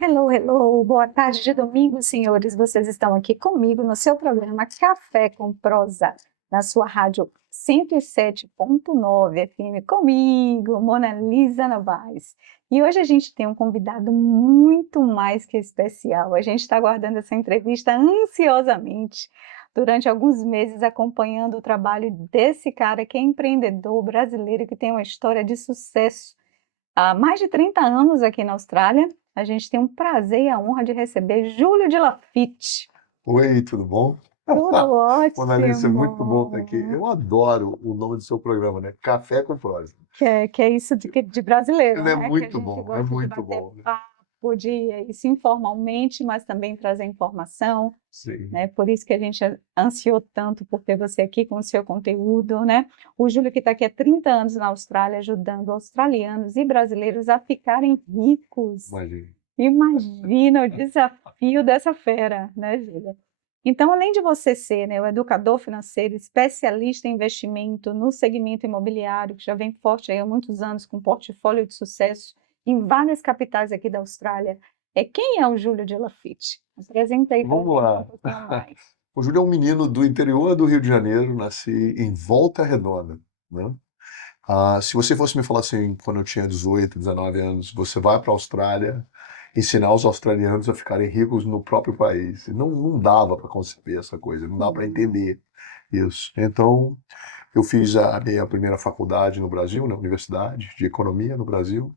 Hello, hello, boa tarde de domingo, senhores. Vocês estão aqui comigo no seu programa Café com Prosa, na sua rádio 107.9 FM, comigo, Mona Lisa Novaes. E hoje a gente tem um convidado muito mais que especial. A gente está aguardando essa entrevista ansiosamente, durante alguns meses, acompanhando o trabalho desse cara que é empreendedor brasileiro, que tem uma história de sucesso há mais de 30 anos aqui na Austrália. A gente tem o prazer e a honra de receber Júlio de Lafite. Oi, tudo bom? Tudo Mona Lisa, é muito bom estar aqui. ótimo. Eu adoro o nome do seu programa, né? Café com Prosa. Que é isso de brasileiro, Ele é né? Que a muito gente bom, é gosta de muito bater bom, né? papo, de isso informalmente, mas também trazer informação, Sim. né? Por isso que a gente ansiou tanto por ter você aqui com o seu conteúdo, né? O Júlio que está aqui há 30 anos na Austrália, ajudando australianos e brasileiros a ficarem ricos. Imagina. Imagina o desafio dessa fera, né, Júlia? Então, além de você ser, né, o educador financeiro, especialista em investimento no segmento imobiliário, que já vem forte aí há muitos anos, com portfólio de sucesso em várias capitais aqui da Austrália, quem é o Júlio de Lafite? Apresenta aí para a Vamos gente um lá. pouquinho mais. O Júlio é um menino do interior do Rio de Janeiro, nasci em Volta Redonda, né? Se você fosse me falar assim, quando eu tinha 18, 19 anos, você vai para a Austrália ensinar os australianos a ficarem ricos no próprio país. Não dava para conceber essa coisa, não dava para entender isso. Então, eu fiz a minha primeira faculdade no Brasil, na Universidade de Economia no Brasil.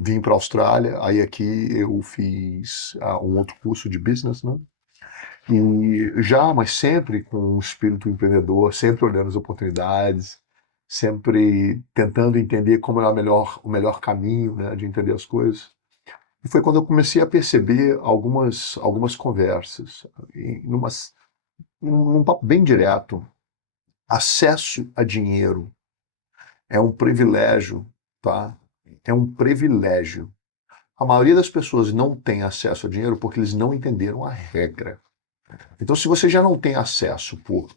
Vim para a Austrália, aí aqui eu fiz um outro curso de Business, né? Mas sempre com um espírito empreendedor, sempre olhando as oportunidades, sempre tentando entender como é o melhor caminho, né, de entender as coisas. E foi quando eu comecei a perceber algumas conversas, num papo bem direto. Acesso a dinheiro é um privilégio, tá? É um privilégio. A maioria das pessoas não tem acesso a dinheiro porque eles não entenderam a regra. Então, se você já não tem acesso por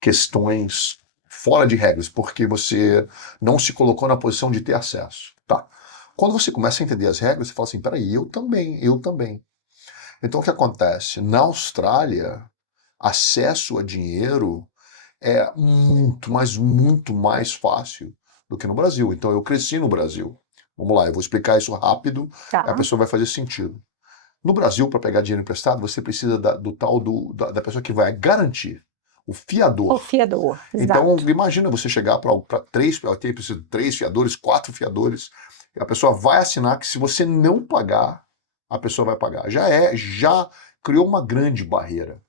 questões fora de regras, porque você não se colocou na posição de ter acesso, tá? Quando você começa a entender as regras, você fala assim, peraí, eu também, eu também. Então, o que acontece? Na Austrália, acesso a dinheiro é muito, mas muito mais fácil do que no Brasil. Então, eu cresci no Brasil. Vamos lá, eu vou explicar isso rápido, a Tá. pessoa vai fazer sentido. No Brasil, para pegar dinheiro emprestado, você precisa da pessoa que vai garantir, o O fiador. fiador, Então, exato. imagina você chegar para três, tem preciso de três fiadores, quatro fiadores, e a pessoa vai assinar que se você não pagar, a pessoa vai pagar. Já criou uma grande barreira.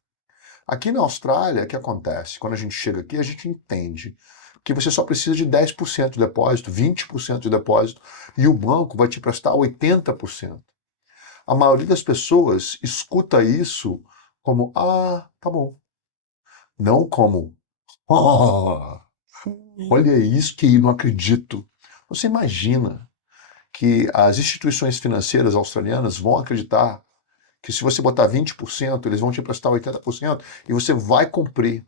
Aqui na Austrália, o que acontece? Quando a gente chega aqui, a gente entende que você só precisa de 10% de depósito, 20% de depósito, e o banco vai te prestar 80%. A maioria das pessoas escuta isso como, tá bom. Não como, olha isso que não acredito. Você imagina que as instituições financeiras australianas vão acreditar que se você botar 20%, eles vão te emprestar 80% e você vai cumprir.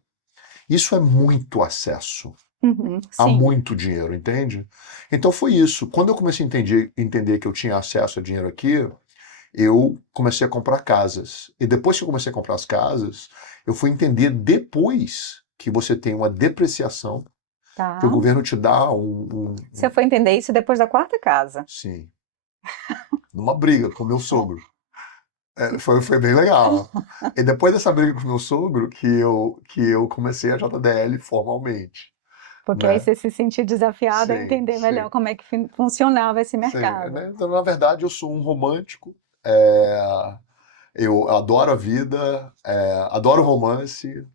Isso é muito acesso Uhum, a sim. muito dinheiro, entende? Então foi isso. Quando eu comecei a entender que eu tinha acesso a dinheiro aqui, eu comecei a comprar casas. E depois que eu comecei a comprar as casas, eu fui entender depois que você tem uma depreciação, que o Tá. governo te dá Você foi entender isso depois da quarta casa. sim, numa briga com meu sogro. Foi bem legal. E depois dessa briga com meu sogro que eu comecei a JDL formalmente, Porque aí né? você se sentiu desafiado a Sim, entender sim, melhor como é que funcionava esse sim. mercado. Né? Então, na verdade, eu sou um romântico. é, eu adoro a vida, adoro romance.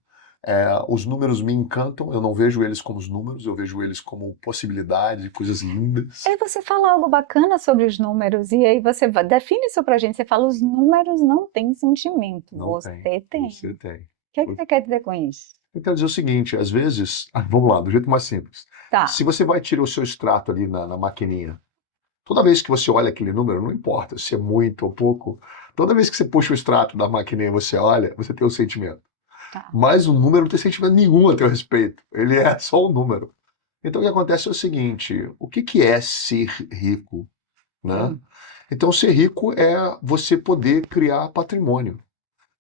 Os números me encantam, eu não vejo eles como os números, eu vejo eles como possibilidades e coisas lindas. Aí você fala algo bacana sobre os números, e aí você define isso pra gente. Você fala, os números não têm sentimento. Não tem, Você tem. você tem. O que é que você quer dizer com isso? Eu quero dizer o seguinte, às vezes, vamos lá, do jeito mais simples. Se Tá. você vai tirar o seu extrato ali na maquininha, toda vez que você olha aquele número, não importa se é muito ou pouco, toda vez que você puxa o extrato da maquininha e você olha, você tem o sentimento. Tá. Mas o número não tem sentimento nenhum a teu respeito. Ele é só um número. Então o que acontece é o seguinte: o que é ser rico, né? Então, ser rico é você poder criar patrimônio.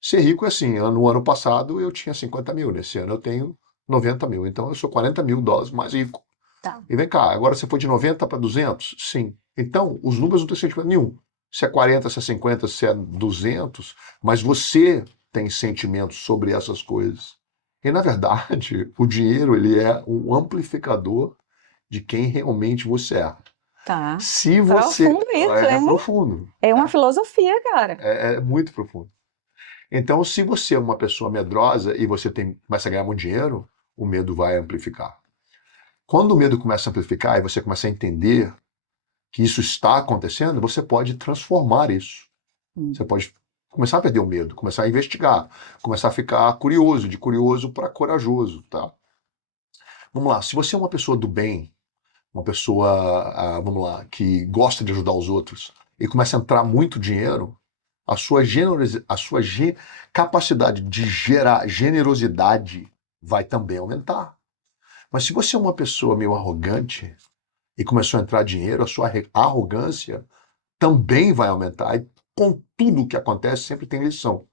Ser rico é assim, no ano passado eu tinha 50 mil, nesse ano eu tenho 90 mil, então eu sou 40 mil dólares mais rico. Tá. E vem cá, agora você foi de 90 para 200? Sim. Então, os números não têm sentido nenhum. Se é 40, se é 50, se é 200, mas você tem sentimentos sobre essas coisas. E, na verdade, o dinheiro ele é um amplificador de quem realmente você é. Tá. Se você... Profundo isso, É hein? profundo. É uma filosofia, cara. É muito profundo. Então, se você é uma pessoa medrosa e você começa a ganhar muito dinheiro, o medo vai amplificar. Quando o medo começa a amplificar e você começa a entender que isso está acontecendo, você pode transformar isso. Você pode começar a perder o medo, começar a investigar, começar a ficar curioso, de curioso para corajoso, tá? Vamos lá, se você é uma pessoa do bem, uma pessoa, vamos lá, que gosta de ajudar os outros e começa a entrar muito dinheiro, a sua capacidade de gerar generosidade vai também aumentar. Mas se você é uma pessoa meio arrogante e começou a entrar dinheiro, a sua arrogância também vai aumentar. E com tudo que acontece, sempre tem lição.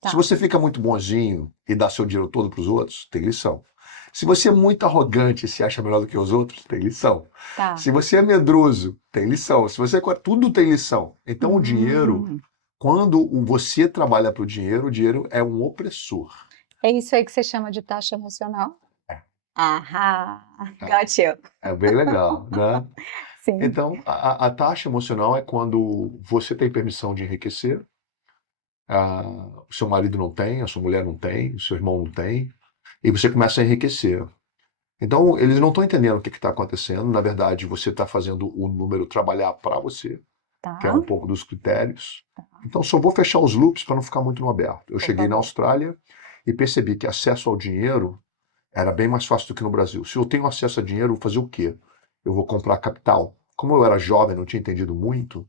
Tá. Se você fica muito bonzinho e dá seu dinheiro todo para os outros, tem lição. Se você é muito arrogante e se acha melhor do que os outros, tem lição. Tá. Se você é medroso, tem lição. Se você tudo tem lição. Então o dinheiro, quando você trabalha para o dinheiro é um opressor. É isso aí que você chama de taxa emocional? É. Aham, got you. É bem legal, né? Sim. Então, a taxa emocional é quando você tem permissão de enriquecer, o seu marido não tem, a sua mulher não tem, o seu irmão não tem, e você começa a enriquecer. Então, eles não estão entendendo o que está acontecendo. Na verdade, você está fazendo o número trabalhar para você, Tá. que é um pouco dos critérios. Então, só vou fechar os loops para não ficar muito no aberto. Eu cheguei na Austrália e percebi que acesso ao dinheiro era bem mais fácil do que no Brasil. Se eu tenho acesso a dinheiro, eu vou fazer o quê? Eu vou comprar capital. Como eu era jovem, não tinha entendido muito,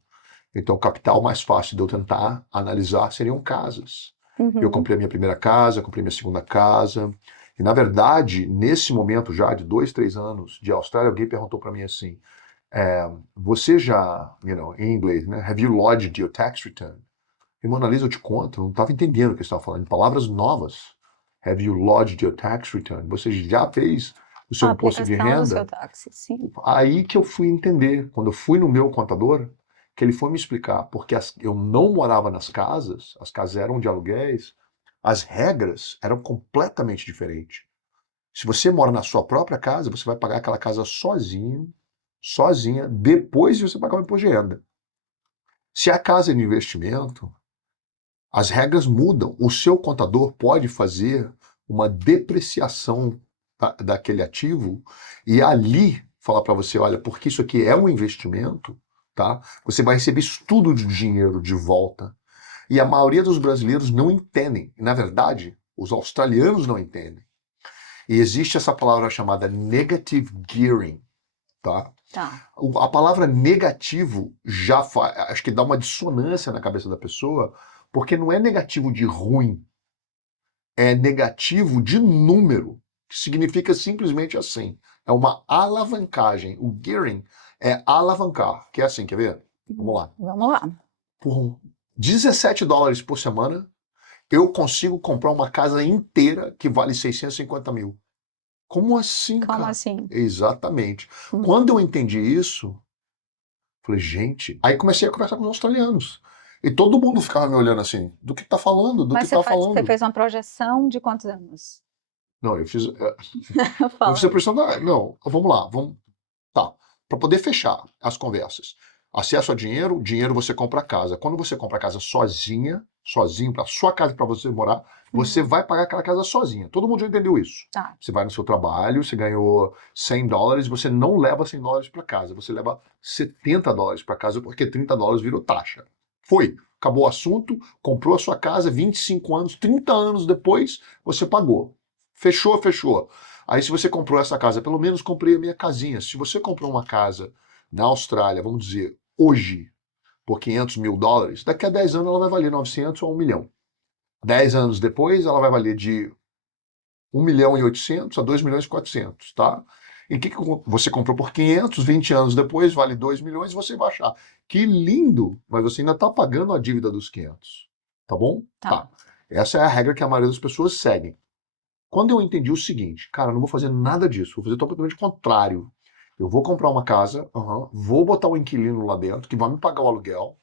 então o capital mais fácil de eu tentar analisar seriam casas. Eu comprei a minha primeira casa, comprei minha segunda casa. E, na verdade, nesse momento já de 2, 3 anos de Austrália, alguém perguntou para mim assim, você já, em inglês, né? Have you lodged your tax return? E, Mona Lisa, eu te conto, eu não estava entendendo o que eles estavam falando. Palavras novas. Have you lodged your tax return? Você já fez o seu imposto de aplicação do seu renda? táxi, sim. Aí que eu fui entender, quando eu fui no meu contador, que ele foi me explicar, porque eu não morava nas casas, as casas eram de aluguéis, as regras eram completamente diferentes. Se você mora na sua própria casa, você vai pagar aquela casa sozinho, sozinha, depois de você pagar o imposto de renda. Se a casa é de investimento, as regras mudam. O seu contador pode fazer uma depreciação daquele ativo e ali falar para você, olha, porque isso aqui é um investimento, tá? Você vai receber isso tudo de dinheiro de volta. E a maioria dos brasileiros não entendem. Na verdade, os australianos não entendem. E existe essa palavra chamada negative gearing, tá? Tá. A palavra negativo já acho que dá uma dissonância na cabeça da pessoa, porque não é negativo de ruim, é negativo de número, que significa simplesmente assim. É uma alavancagem. O gearing é alavancar, que é assim, quer ver? Vamos lá. Vamos lá. Por 17 dólares por semana, eu consigo comprar uma casa inteira que vale 650 mil. Como assim, Como cara? assim? Exatamente. Quando eu entendi isso, falei, gente... Aí comecei a conversar com os australianos. E todo mundo ficava me olhando assim, do que tá falando, do Mas que tá falando. você fez uma projeção de quantos anos? Não, eu fiz... Fala. Eu fiz a pressão da... Não, vamos lá, vamos... Tá, para poder fechar as conversas. Acesso a dinheiro, dinheiro você compra a casa. Quando você compra a casa sozinho, para sua casa para você morar, você vai pagar aquela casa sozinha. Todo mundo já entendeu isso. Tá. Você vai no seu trabalho, você ganhou 100 dólares, você não leva 100 dólares para casa, você leva 70 dólares para casa, porque 30 dólares virou taxa. Foi, acabou o assunto, comprou a sua casa, 25 anos, 30 anos depois, você pagou. Fechou, fechou. Aí se você comprou essa casa, pelo menos comprei a minha casinha. Se você comprou uma casa na Austrália, vamos dizer, hoje, por 500 mil dólares, daqui a 10 anos ela vai valer 900 ou 1 milhão. 10 anos depois ela vai valer de 1 milhão e 800 a 2 milhões e 400, tá? E você comprou por 500, 20 anos depois, vale 2 milhões, você vai achar que lindo, mas você ainda está pagando a dívida dos 500. Tá bom? Tá. Tá. Essa é a regra que a maioria das pessoas seguem. Quando eu entendi o seguinte, cara, eu não vou fazer nada disso, vou fazer totalmente o contrário. Eu vou comprar uma casa, vou botar um inquilino lá dentro, que vai me pagar o aluguel.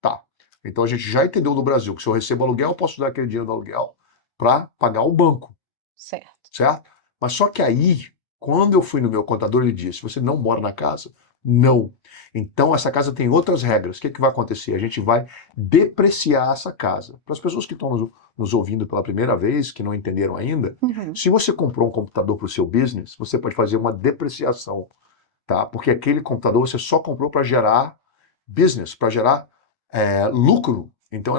Tá. Então a gente já entendeu no Brasil que se eu recebo aluguel, eu posso dar aquele dinheiro do aluguel para pagar o banco, Certo. certo? Mas só que aí, quando eu fui no meu contador, ele disse: você não mora na casa? Não. Então essa casa tem outras regras. O que, que vai acontecer? A gente vai depreciar essa casa. Para as pessoas que estão nos ouvindo pela primeira vez, que não entenderam ainda, Uhum. se você comprou um computador para o seu business, você pode fazer uma depreciação, tá? Porque aquele computador você só comprou para gerar business, para gerar lucro. Então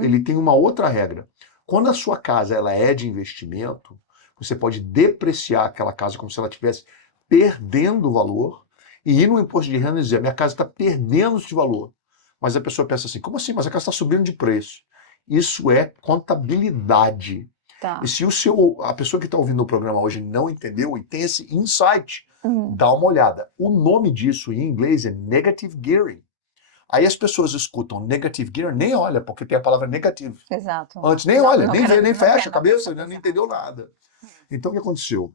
ele tem uma outra regra. Quando a sua casa ela é de investimento, você pode depreciar aquela casa como se ela estivesse perdendo valor e ir no imposto de renda e dizer: minha casa está perdendo esse valor. Mas a pessoa pensa assim: como assim? Mas a casa está subindo de preço. Isso é contabilidade. Tá. E se a pessoa que está ouvindo o programa hoje não entendeu e tem esse insight, dá uma olhada. O nome disso em inglês é negative gearing. Aí as pessoas escutam negative gearing, nem olha, porque tem a palavra negative. Exato. Antes nem Não, olha, não nem quero- vê, nem não fecha quero a cabeça, dar não entendeu nada. Então o que aconteceu?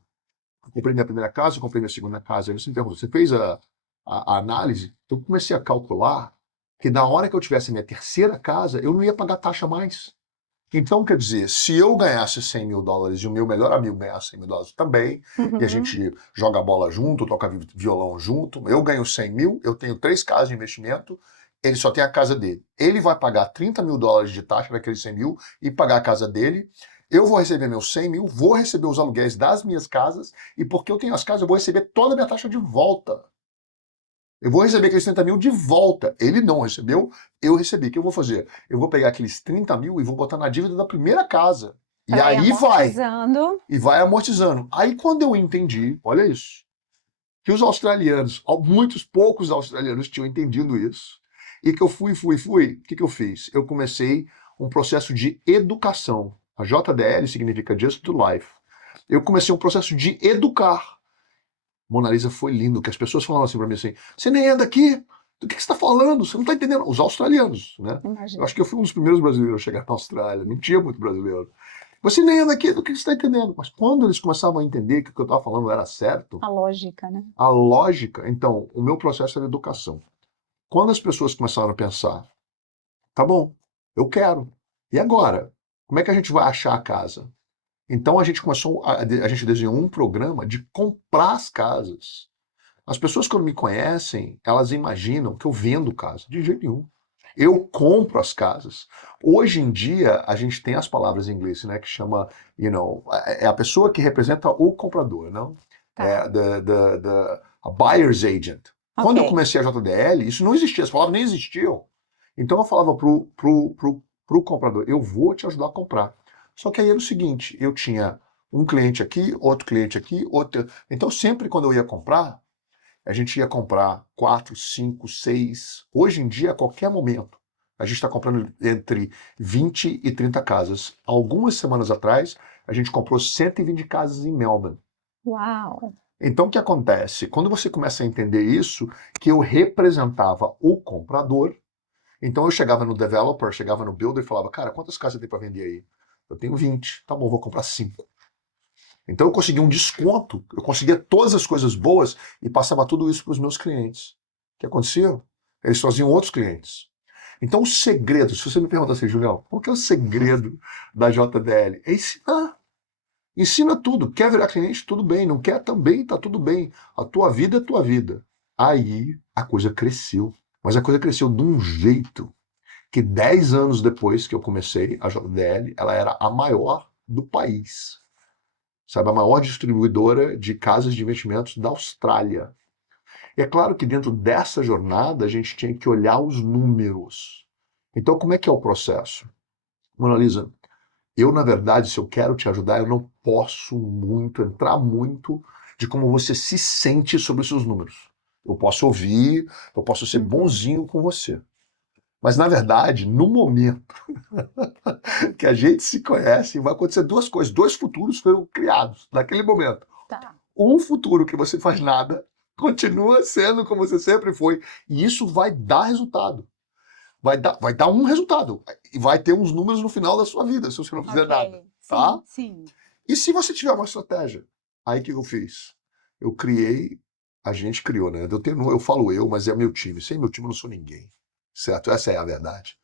Eu comprei minha primeira casa, eu comprei minha segunda casa. Aí você me perguntou: você fez a análise? Eu comecei a calcular que na hora que eu tivesse a minha terceira casa, eu não ia pagar taxa mais. Então, quer dizer, se eu ganhasse 100 mil dólares e o meu melhor amigo ganhasse 100 mil dólares também, e a gente joga bola junto, toca violão junto, eu ganho 100 mil, eu tenho 3 casas de investimento, ele só tem a casa dele. Ele vai pagar 30 mil dólares de taxa daqueles 100 mil e pagar a casa dele. Eu vou receber meus 100 mil, vou receber os aluguéis das minhas casas, e porque eu tenho as casas, eu vou receber toda a minha taxa de volta. Eu vou receber aqueles 30 mil de volta. Ele não recebeu, eu recebi. O que eu vou fazer? Eu vou pegar aqueles 30 mil e vou botar na dívida da primeira casa. E Pra ir aí vai. amortizando. E vai amortizando. Aí quando eu entendi, olha isso, que os australianos, muitos poucos australianos tinham entendido isso, e que eu fui, o que eu fiz? Eu comecei um processo de educação. A JDL significa Just to Life. Eu comecei um processo de educar. Mona Lisa, foi lindo, que as pessoas falavam assim pra mim assim: você nem é daqui, do que você está falando? Você não está entendendo. Os australianos, né? Eu Imagina. acho que eu fui um dos primeiros brasileiros a chegar na Austrália, não tinha muito brasileiro. Você nem é daqui, do que você está entendendo? Mas quando eles começavam a entender que o que eu estava falando era certo, A lógica, né? a lógica, então, o meu processo era educação. Quando as pessoas começaram a pensar: tá bom, eu quero, e agora? Como é que a gente vai achar a casa? Então a gente desenhou um programa de comprar as casas. As pessoas, quando me conhecem, elas imaginam que eu vendo casa. De jeito nenhum. Eu compro as casas. Hoje em dia, a gente tem as palavras em inglês, né, que chama, é a pessoa que representa o comprador, não? É Tá. a buyer's agent. Quando eu Ok. comecei a JDL, isso não existia, as palavras nem existiam. Então eu falava pro comprador: eu vou te ajudar a comprar. Só que aí era o seguinte: eu tinha um cliente aqui, outro cliente aqui, outro. Então sempre quando eu ia comprar, a gente ia comprar 4, 5, 6. Hoje em dia, a qualquer momento, a gente está comprando entre 20 e 30 casas. Algumas semanas atrás, a gente comprou 120 casas em Melbourne. Uau. Então, o que acontece? Quando você começa a entender isso, que eu representava o comprador, então eu chegava no developer, chegava no builder e falava: cara, quantas casas tem para vender aí? Eu tenho 20. Tá bom, vou comprar 5. Então eu conseguia um desconto, eu conseguia todas as coisas boas e passava tudo isso para os meus clientes. O que acontecia? Eles faziam outros clientes. Então o segredo, se você me pergunta assim: Julião, qual que é o segredo da JDL? É ensinar. Ensina tudo. Quer virar cliente? Tudo bem. Não quer? Também tá tudo bem. A tua vida é tua vida. Aí a coisa cresceu. Mas a coisa cresceu de um jeito que 10 anos depois que eu comecei a JDL, ela era a maior do país. Sabe, a maior distribuidora de casas de investimentos da Austrália. E é claro que dentro dessa jornada a gente tinha que olhar os números. Então, como é que é o processo? Mona Lisa, eu, na verdade, se eu quero te ajudar, eu não posso entrar muito de como você se sente sobre os seus números. Eu posso ouvir, eu posso ser bonzinho com você. Mas, na verdade, no momento que a gente se conhece, vai acontecer duas coisas. Dois futuros foram criados naquele momento. Tá. o futuro que você faz nada continua sendo como você sempre foi. E isso vai dar resultado. Vai dar um resultado. E vai ter uns números no final da sua vida, se você não fizer nada. Ok, Tá? sim, sim. E se você tiver uma estratégia? Aí o que eu fiz? Eu criei, a gente criou, né? Eu falo eu, mas é meu time. Sem meu time eu não sou ninguém. Certo? Essa é a verdade.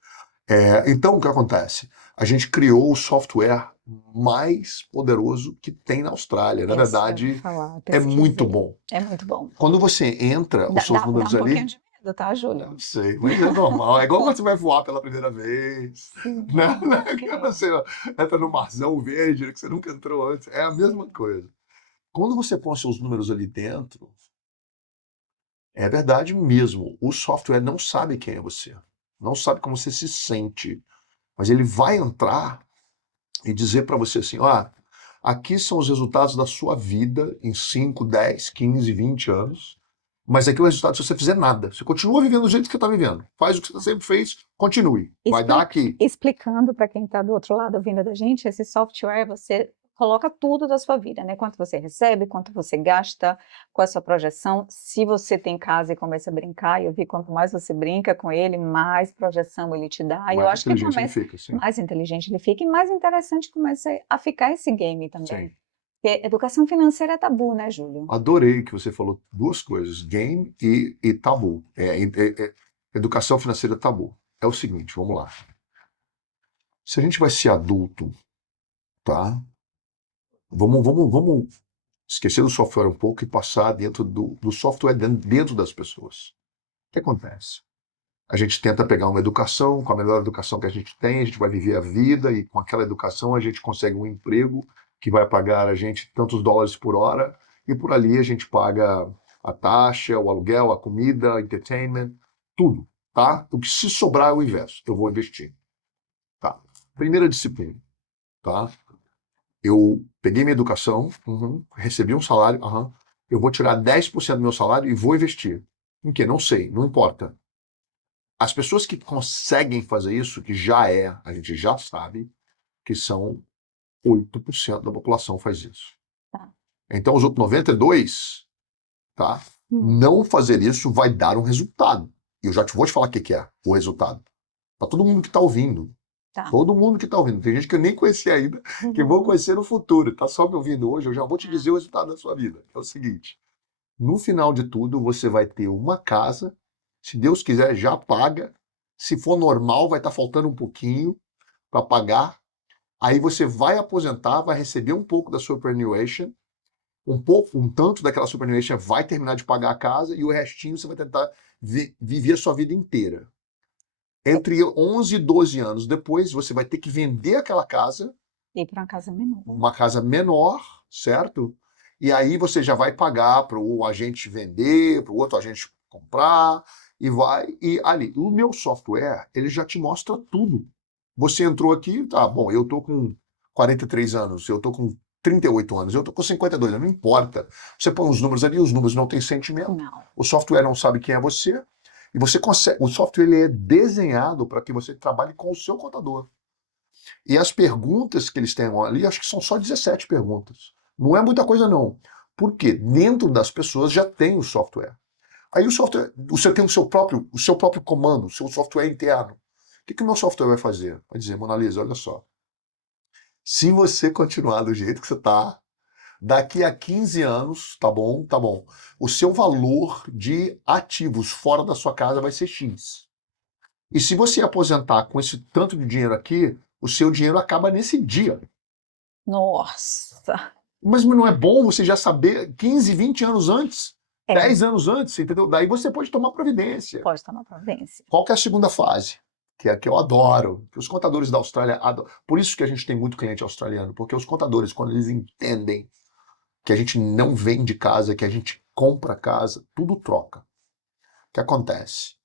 Então, o que acontece? A gente criou o software mais poderoso que tem na Austrália. Na Isso que eu ia verdade, falar, é muito pesquisei. bom. É muito bom. Quando você entra, os seus Dá números um pouquinho ali, de medo, tá, Júlio? não sei, mas é normal. É igual quando você vai voar pela primeira vez, Sim, né? ok. Que você entra no marzão verde, que você nunca entrou antes. É a mesma coisa. Quando você põe seus números ali dentro, é verdade mesmo. O software não sabe quem é você. Não sabe como você se sente. Mas ele vai entrar e dizer para você assim: ó, aqui são os resultados da sua vida em 5, 10, 15, 20 anos. Mas aqui é o resultado se você fizer nada. Você continua vivendo do jeito que você está vivendo. Faz o que você sempre fez, continue. Vai dar Expli- aqui. Explicando para quem está do outro lado ouvindo da gente, esse software você coloca tudo da sua vida, né? Quanto você recebe, quanto você gasta, qual é a sua projeção. Se você tem casa e começa a brincar, eu vi quanto mais você brinca com ele, mais projeção ele te dá. E eu Mais acho que inteligente ele começa fica, sim. mais inteligente ele fica e mais interessante começa a ficar esse game também. Sim. Porque educação financeira é tabu, né, Júlio? Adorei que você falou duas coisas: game e tabu. Educação financeira tabu. É o seguinte, vamos lá. Se a gente vai ser adulto, tá? Vamos esquecer do software um pouco e passar dentro do software dentro das pessoas. O que acontece? A gente tenta pegar uma educação, com a melhor educação que a gente tem, a gente vai viver a vida e com aquela educação a gente consegue um emprego que vai pagar a gente tantos dólares por hora e por ali a gente paga a taxa, o aluguel, a comida, entertainment, tudo, tá? O que se sobrar eu investo, eu vou investir, tá? Primeira disciplina, tá? Eu peguei minha educação, recebi um salário, eu vou tirar 10% do meu salário e vou investir. Em quê? Não sei, não importa. As pessoas que conseguem fazer isso, que a gente já sabe, que são 8% da população faz isso. Tá. Então, os outros 92%, tá? Não fazer isso vai dar um resultado. E eu já vou te falar o que é o resultado. Para todo mundo que está ouvindo. Tá. Todo mundo que está ouvindo. Tem gente que eu nem conheci ainda, que eu vou conhecer no futuro. Tá só me ouvindo hoje, eu já vou te dizer o resultado da sua vida. É o seguinte: no final de tudo, você vai ter uma casa, se Deus quiser, já paga. Se for normal, vai estar faltando um pouquinho para pagar. Aí você vai aposentar, vai receber um pouco da superannuation, um tanto daquela superannuation vai terminar de pagar a casa e o restinho você vai tentar viver a sua vida inteira. Entre 11 e 12 anos depois, você vai ter que vender aquela casa, Ir para uma casa menor. uma casa menor, certo? E aí você já vai pagar para o agente vender, para o outro agente comprar, e ali. O meu software, ele já te mostra tudo. Você entrou aqui, tá bom, eu tô com 43 anos, eu tô com 38 anos, eu tô com 52 anos, não importa. Você põe os números ali, os números não têm sentimento. Não. O software não sabe quem é você, e você consegue. O software ele é desenhado para que você trabalhe com o seu contador. E as perguntas que eles têm ali, acho que são só 17 perguntas. Não é muita coisa, não. Por quê? Dentro das pessoas já tem o software. Aí o software, você tem o seu próprio comando, o seu software interno. O que o meu software vai fazer? Vai dizer, Mona Lisa, olha só. Se você continuar do jeito que você está, daqui a 15 anos, tá bom, tá bom, o seu valor de ativos fora da sua casa vai ser X. E se você aposentar com esse tanto de dinheiro aqui, o seu dinheiro acaba nesse dia. Nossa. Mas não é bom você já saber 15, 20 anos antes, É. 10 anos antes, entendeu? Daí você pode tomar providência. Pode tomar providência. Qual que é a segunda fase? Que é a que eu adoro, que os contadores da Austrália adoram. Por isso que a gente tem muito cliente australiano, porque os contadores, quando eles entendem que a gente não vende casa, que a gente compra casa, tudo troca. O que acontece?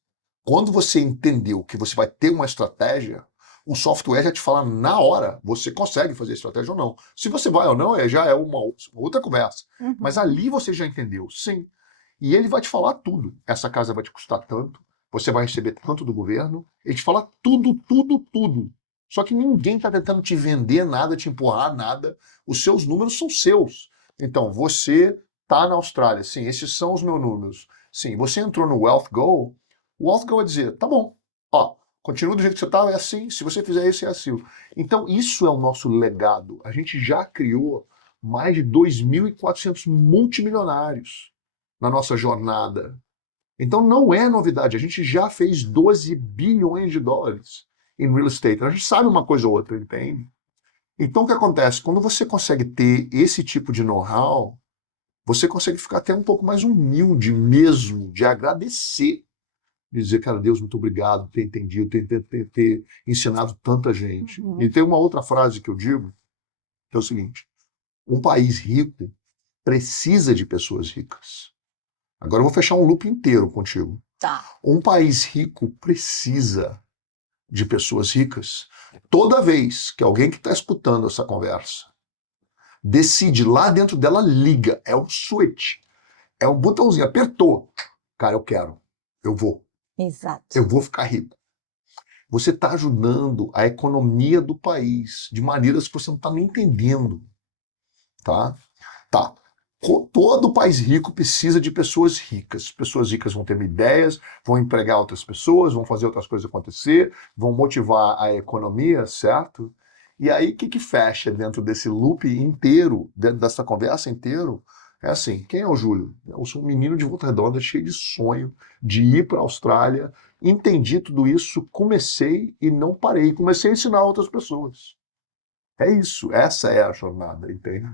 Quando você entendeu que você vai ter uma estratégia, o software já te fala na hora, você consegue fazer estratégia ou não. Se você vai ou não, já é uma outra conversa. Mas ali você já entendeu, sim. E ele vai te falar tudo. Essa casa vai te custar tanto, você vai receber tanto do governo, ele te fala tudo, tudo, tudo. Só que ninguém está tentando te vender nada, te empurrar nada. Os seus números são seus. Então, você tá na Austrália, sim, esses são os meus números. Sim, você entrou no Wealth Goal, o Wealth Goal é dizer, tá bom, ó, continua do jeito que você tá, é assim, se você fizer isso, é assim. Então, isso é o nosso legado. A gente já criou mais de 2.400 multimilionários na nossa jornada. Então, não é novidade, a gente já fez 12 bilhões de dólares em real estate. A gente sabe uma coisa ou outra, entende? Então, o que acontece? Quando você consegue ter esse tipo de know-how, você consegue ficar até um pouco mais humilde mesmo, de agradecer, de dizer, cara, Deus, muito obrigado por ter entendido, ter ensinado tanta gente. Uhum. E tem uma outra frase que eu digo, que é o seguinte: um país rico precisa de pessoas ricas. Agora eu vou fechar um loop inteiro contigo. Tá. Um país rico precisa de pessoas ricas. Toda vez que alguém que está escutando essa conversa decide lá dentro dela, liga, é um switch, é um botãozinho, apertou. Cara, eu quero, eu vou, Exato. eu vou ficar rico. Você está ajudando a economia do país de maneiras que você não está nem entendendo. Tá? Tá. Todo país rico precisa de pessoas ricas. Pessoas ricas vão ter ideias, vão empregar outras pessoas, vão fazer outras coisas acontecer, vão motivar a economia, certo? E aí, o que fecha dentro desse loop inteiro, dentro dessa conversa inteiro? É assim, quem é o Júlio? Eu sou um menino de Volta Redonda, cheio de sonho de ir para a Austrália. Entendi tudo isso, comecei e não parei. Comecei a ensinar outras pessoas. É isso, essa é a jornada, entende?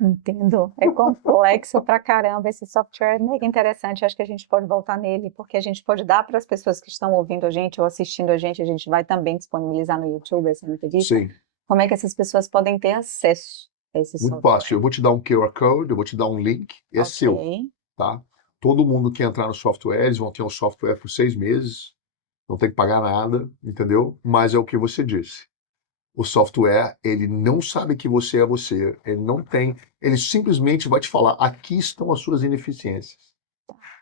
Entendo. É complexo pra caramba esse software, é mega interessante. Acho que a gente pode voltar nele, porque a gente pode dar para as pessoas que estão ouvindo a gente ou assistindo a gente vai também disponibilizar no YouTube essa entrevista. Sim. Como é que essas pessoas podem ter acesso a esse Muito software? fácil. Eu vou te dar um QR Code, eu vou te dar um link, é seu, Ok. tá? Todo mundo que entrar no software, eles vão ter um software por 6 meses, não tem que pagar nada, entendeu? Mas é o que você disse. O software, ele não sabe que você é você, ele não tem, ele simplesmente vai te falar, aqui estão as suas ineficiências.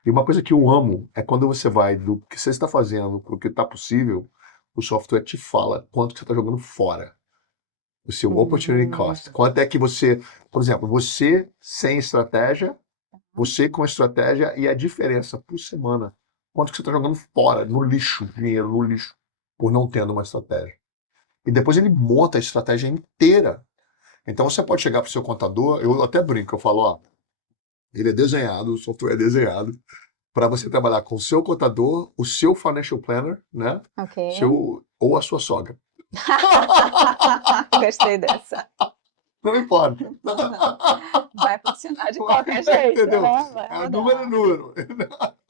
E uma coisa que eu amo é quando você vai do que você está fazendo para o que está possível, o software te fala quanto que você está jogando fora. O seu opportunity cost. Quanto é que você, por exemplo, você sem estratégia, você com estratégia e a diferença por semana. Quanto que você está jogando fora, no lixo, dinheiro no lixo, por não tendo uma estratégia. E depois ele monta a estratégia inteira. Então você pode chegar para o seu contador, eu até brinco, eu falo, ó, ele é desenhado, o software é desenhado para você trabalhar com o seu contador, o seu financial planner, né? Ok. Ou a sua sogra. Gostei dessa. Não importa. Não. Vai funcionar de qualquer jeito, Entendeu? né? Vai É rodar. número.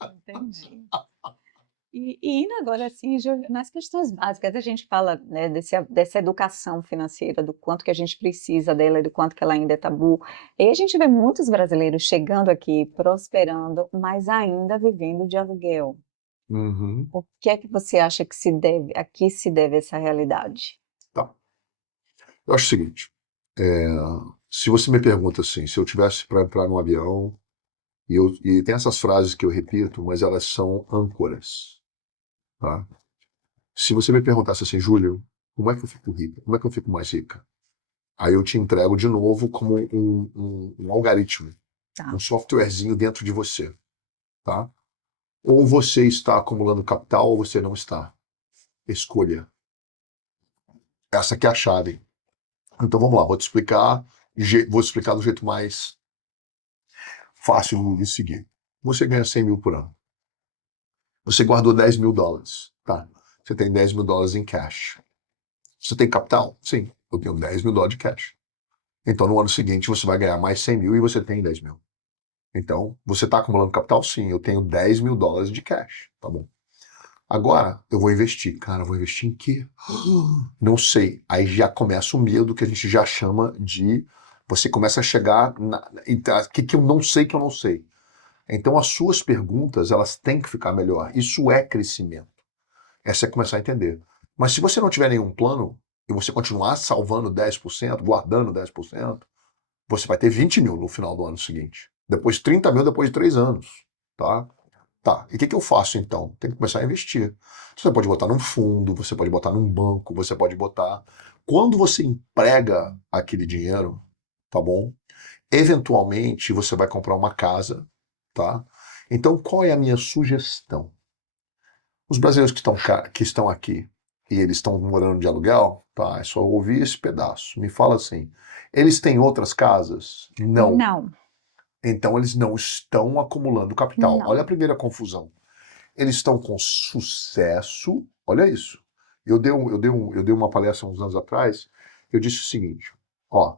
Entendi. E indo agora assim, Júlio, nas questões básicas, a gente fala, né, dessa educação financeira, do quanto que a gente precisa dela e do quanto que ela ainda é tabu. E a gente vê muitos brasileiros chegando aqui, prosperando, mas ainda vivendo de aluguel. Uhum. O que é que você acha que a que se deve essa realidade? Tá. Eu acho o seguinte, se você me pergunta assim, se eu tivesse para entrar num avião, e tem essas frases que eu repito, mas elas são âncoras, tá? Se você me perguntasse assim, Júlio, como é que eu fico rica? Como é que eu fico mais rica? Aí eu te entrego de novo como um algoritmo, Tá. um softwarezinho dentro de você, tá? Ou você está acumulando capital ou você não está. Escolha. Essa que é a chave. Então vamos lá, vou te explicar, vou explicar do jeito mais fácil de seguir. Você ganha 100 mil por ano. Você guardou 10 mil dólares. Tá. Você tem 10 mil dólares em cash. Você tem capital? Sim, eu tenho 10 mil dólares de cash. Então no ano seguinte você vai ganhar mais 100 mil e você tem 10 mil. Então, você está acumulando capital? Sim, eu tenho 10 mil dólares de cash. Tá bom. Agora, eu vou investir. Cara, eu vou investir em quê? Não sei. Aí já começa o medo que a gente já chama de... Você começa a chegar... que eu não sei que eu não sei. Então, as suas perguntas, elas têm que ficar melhor. Isso é crescimento. Essa é começar a entender. Mas se você não tiver nenhum plano, e você continuar salvando 10%, guardando 10%, você vai ter 20 mil no final do ano seguinte. Depois 30 mil depois de 3 anos. Tá? Tá, e o que eu faço então? Tem que começar a investir. Você pode botar num fundo, você pode botar num banco, você pode botar. Quando você emprega aquele dinheiro, tá bom? eventualmente você vai comprar uma casa, tá? Então, qual é a minha sugestão? Os brasileiros que estão aqui e eles estão morando de aluguel, tá? É só ouvir esse pedaço. Me fala assim, eles têm outras casas? Não. Não, Então eles não estão acumulando capital. Olha a não. primeira confusão. Eles estão com sucesso. Olha isso. Eu dei uma palestra uns anos atrás. Eu disse o seguinte: ó,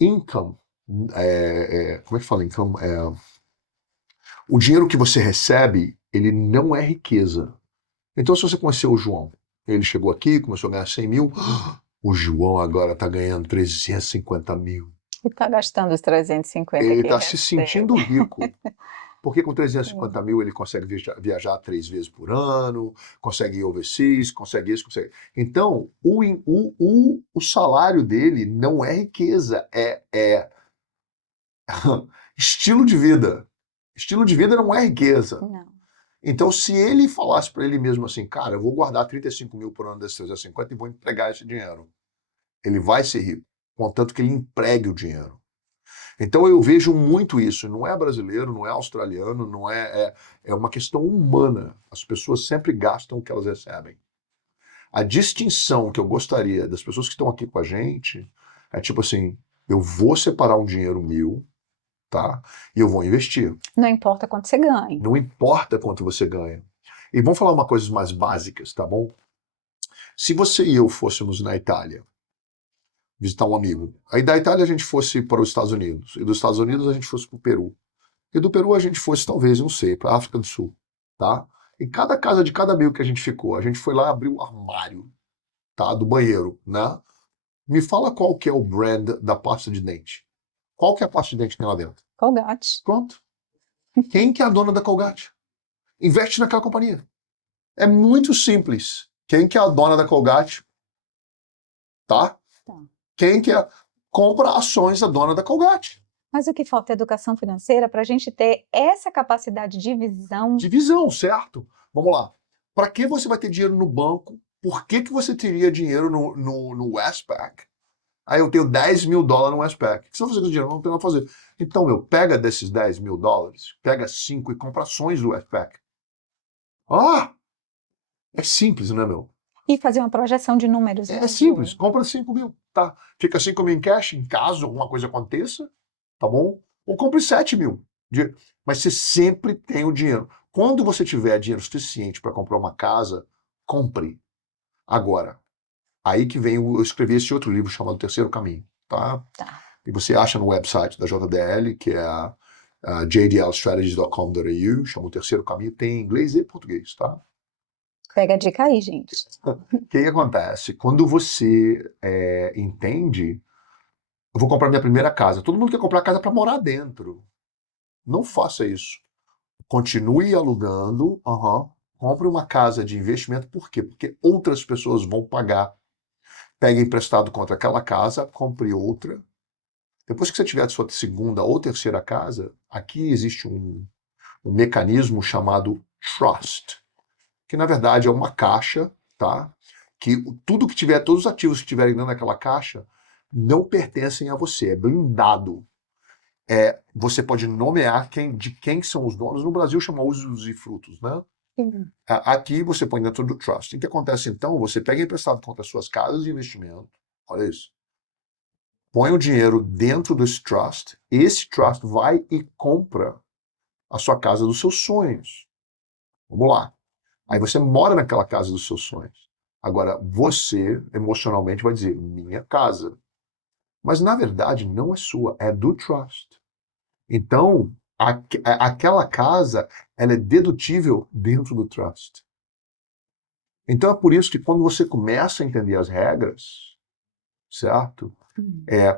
income, como é que fala income? O dinheiro que você recebe, ele não é riqueza. Então, se você conheceu o João, ele chegou aqui, começou a ganhar 100 mil, o João agora está ganhando 350 mil. E está gastando os 350 Ele que está se sentindo recebe. rico. Porque com 350 Sim. mil ele consegue viajar 3 vezes por ano, consegue ir overseas, consegue isso, consegue. Então, o salário dele não é riqueza, é estilo de vida. Estilo de vida não é riqueza. Não. Então, se ele falasse para ele mesmo assim, cara, eu vou guardar 35 mil por ano desses 350 e vou empregar esse dinheiro, ele vai ser rico, contanto que ele empregue o dinheiro. Então eu vejo muito isso. Não é brasileiro, não é australiano, não é uma questão humana. As pessoas sempre gastam o que elas recebem. A distinção que eu gostaria das pessoas que estão aqui com a gente é tipo assim, eu vou separar um dinheiro meu, tá? E eu vou investir. Não importa quanto você ganha. Não importa quanto você ganha. E vamos falar uma coisa mais básicas, tá bom? Se você e eu fôssemos na Itália visitar um amigo, aí da Itália a gente fosse para os Estados Unidos, e dos Estados Unidos a gente fosse para o Peru. E do Peru a gente fosse, talvez, não sei, para a África do Sul, tá? Em cada casa de cada amigo que a gente ficou, a gente foi lá abrir o armário, tá? Do banheiro, né? Me fala qual que é o brand da pasta de dente. Qual que é a pasta de dente que tem lá dentro? Colgate. Pronto. Quem que é a dona da Colgate? Investe naquela companhia. É muito simples. Quem que é a dona da Colgate? Tá? Tá. Quem que é? Compra ações da dona da Colgate. Mas o que falta é educação financeira para a gente ter essa capacidade de visão. Divisão, certo? Vamos lá. Para que você vai ter dinheiro no banco? Por que você teria dinheiro no Westpac? Aí eu tenho 10 mil dólares no Westpac. O que você vai fazer com esse dinheiro? Não tem nada a fazer. Então, pega desses 10 mil dólares, pega 5 e compra ações do Westpac. Ah! É simples, né, meu? E fazer uma projeção de números, É né, simples. Ju? Compra 5 mil, tá? Fica 5 mil em cash, em caso alguma coisa aconteça, tá bom? Ou compre 7 mil. Mas você sempre tem o dinheiro. Quando você tiver dinheiro suficiente para comprar uma casa, compre. Agora, aí que vem, eu escrevi esse outro livro chamado Terceiro Caminho, tá? Tá. E você acha no website da JDL, que é a jdlstrategies.com.au, chama o Terceiro Caminho, tem em inglês e português, tá? Pega a dica aí, gente. O que acontece? Quando você entende, eu vou comprar minha primeira casa. Todo mundo quer comprar casa para morar dentro. Não faça isso. Continue alugando, compre uma casa de investimento, por quê? Porque outras pessoas vão pagar. Pegue emprestado contra aquela casa, compre outra. Depois que você tiver a sua segunda ou terceira casa, aqui existe um mecanismo chamado trust, que na verdade é uma caixa, tá? Que tudo que tiver, todos os ativos que estiverem dentro daquela caixa não pertencem a você, é blindado. Você pode nomear de quem são os donos. No Brasil chama usos e frutos, né? Sim. Aqui você põe dentro do trust. O que acontece então? Você pega emprestado contra as suas casas de investimento, olha isso, põe o dinheiro dentro desse trust, esse trust vai e compra a sua casa dos seus sonhos. Vamos lá. Aí você mora naquela casa dos seus sonhos. Agora, você, emocionalmente, vai dizer, minha casa. Mas, na verdade, não é sua, é do trust. Então, aquela casa, ela é dedutível dentro do trust. Então, é por isso que quando você começa a entender as regras, certo?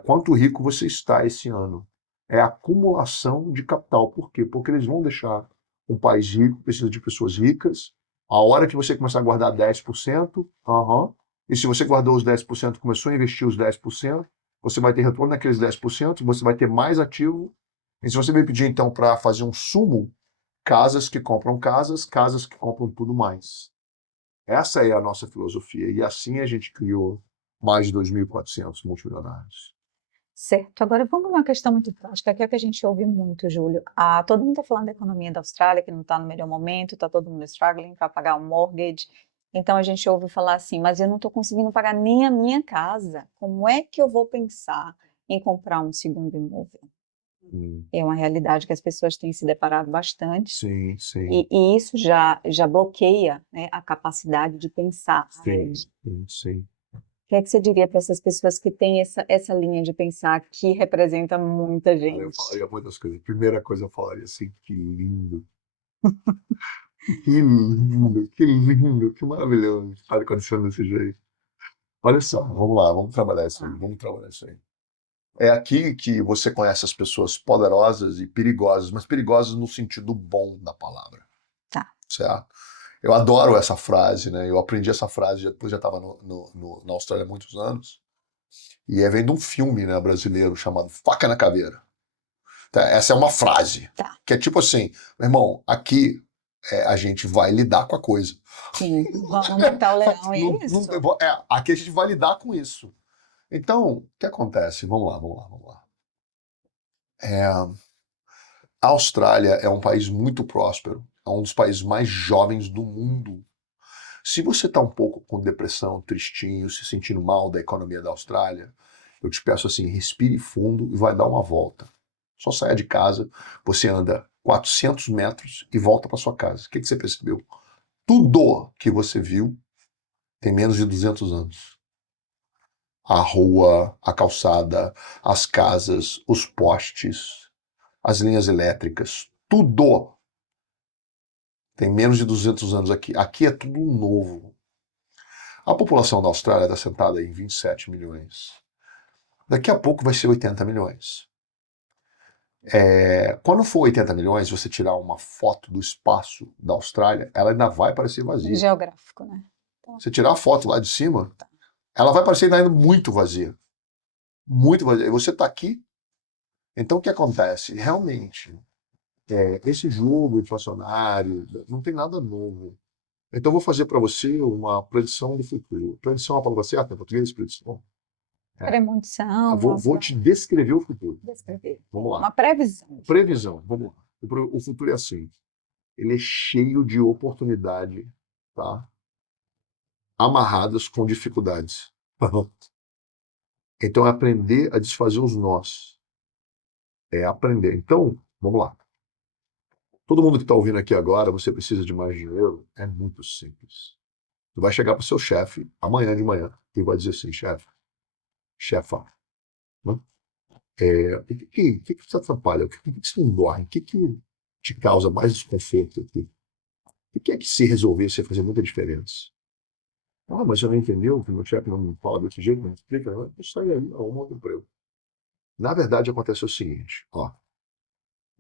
Quanto rico você está esse ano. É acumulação de capital. Por quê? Porque eles vão deixar um país rico, precisa de pessoas ricas. A hora que você começar a guardar 10%, e se você guardou os 10%, começou a investir os 10%, você vai ter retorno naqueles 10%, você vai ter mais ativo. E se você me pedir, então, para fazer um sumo, casas que compram casas, casas que compram tudo mais. Essa é a nossa filosofia. E assim a gente criou mais de 2.400 multimilionários. Certo, agora vamos numa questão muito prática, que é o que a gente ouve muito, Júlio. Todo mundo está falando da economia da Austrália, que não está no melhor momento, está todo mundo struggling para pagar o mortgage. Então a gente ouve falar assim, mas eu não estou conseguindo pagar nem a minha casa. Como é que eu vou pensar em comprar um segundo imóvel? Hum, É uma realidade que as pessoas têm se deparado bastante, sim, sim, e isso já bloqueia, né, a capacidade de pensar. sim, sim, sim. O que é que você diria para essas pessoas que têm essa linha de pensar que representa muita Olha, eu gente? falaria muitas coisas. Primeira coisa, eu falaria assim, que lindo, que maravilhoso estar acontecendo desse jeito. Olha só, vamos lá, vamos trabalhar isso aí, Ah, vamos trabalhar isso aí. É aqui que você conhece as pessoas poderosas e perigosas, mas perigosas no sentido bom da palavra, tá. certo? Eu adoro essa frase, né? Eu aprendi essa frase, depois já estava na Austrália há muitos anos, e vem de um filme, né, brasileiro chamado Faca na Caveira. Tá? Essa é uma frase, Tá. que é tipo assim, meu irmão, aqui a gente vai lidar com a coisa. Sim, vamos matar o leão, e é isso. Aqui a gente vai lidar com isso. Então, o que acontece? Vamos lá, vamos lá, vamos lá. A Austrália é um país muito próspero, é um dos países mais jovens do mundo. Se você está um pouco com depressão, tristinho, se sentindo mal da economia da Austrália, eu te peço assim, respire fundo e vai dar uma volta. Só saia de casa, você anda 400 metros e volta para sua casa. O que você percebeu? Tudo que você viu tem menos de 200 anos. A rua, a calçada, as casas, os postes, as linhas elétricas, tudo tem menos de 200 anos aqui. Aqui é tudo novo. A população da Austrália está sentada em 27 milhões. Daqui a pouco vai ser 80 milhões. Quando for 80 milhões, você tirar uma foto do espaço da Austrália, ela ainda vai parecer vazia. Geográfico, né? Tá. Você tirar a foto lá de cima, ela vai parecer ainda muito vazia. Muito vazia. E você está aqui. Então o que acontece? Realmente, esse jogo inflacionário não tem nada novo. Então eu vou fazer para você uma predição do futuro. Predição é uma palavra certa em português? Predição. É. Premonição, Vou te descrever o futuro. descrever. Vamos lá. Uma previsão. Previsão, vamos lá. O futuro é assim. Ele é cheio de oportunidade, tá? Amarradas com dificuldades. Então é aprender a desfazer os nós. É aprender. Então, vamos lá. Todo mundo que está ouvindo aqui agora, você precisa de mais dinheiro? É muito simples. Tu vai chegar para o seu chefe amanhã de manhã e vai dizer assim, chefe, chefa, né? O que te atrapalha? O que você não dorme? O que te causa mais desconforto aqui? O que é que se resolvesse ia fazer muita diferença? Ah, mas você não entendeu que meu chefe não me fala desse jeito, não me explica? Isso aí, arruma outro emprego. Na verdade, acontece o seguinte, ó,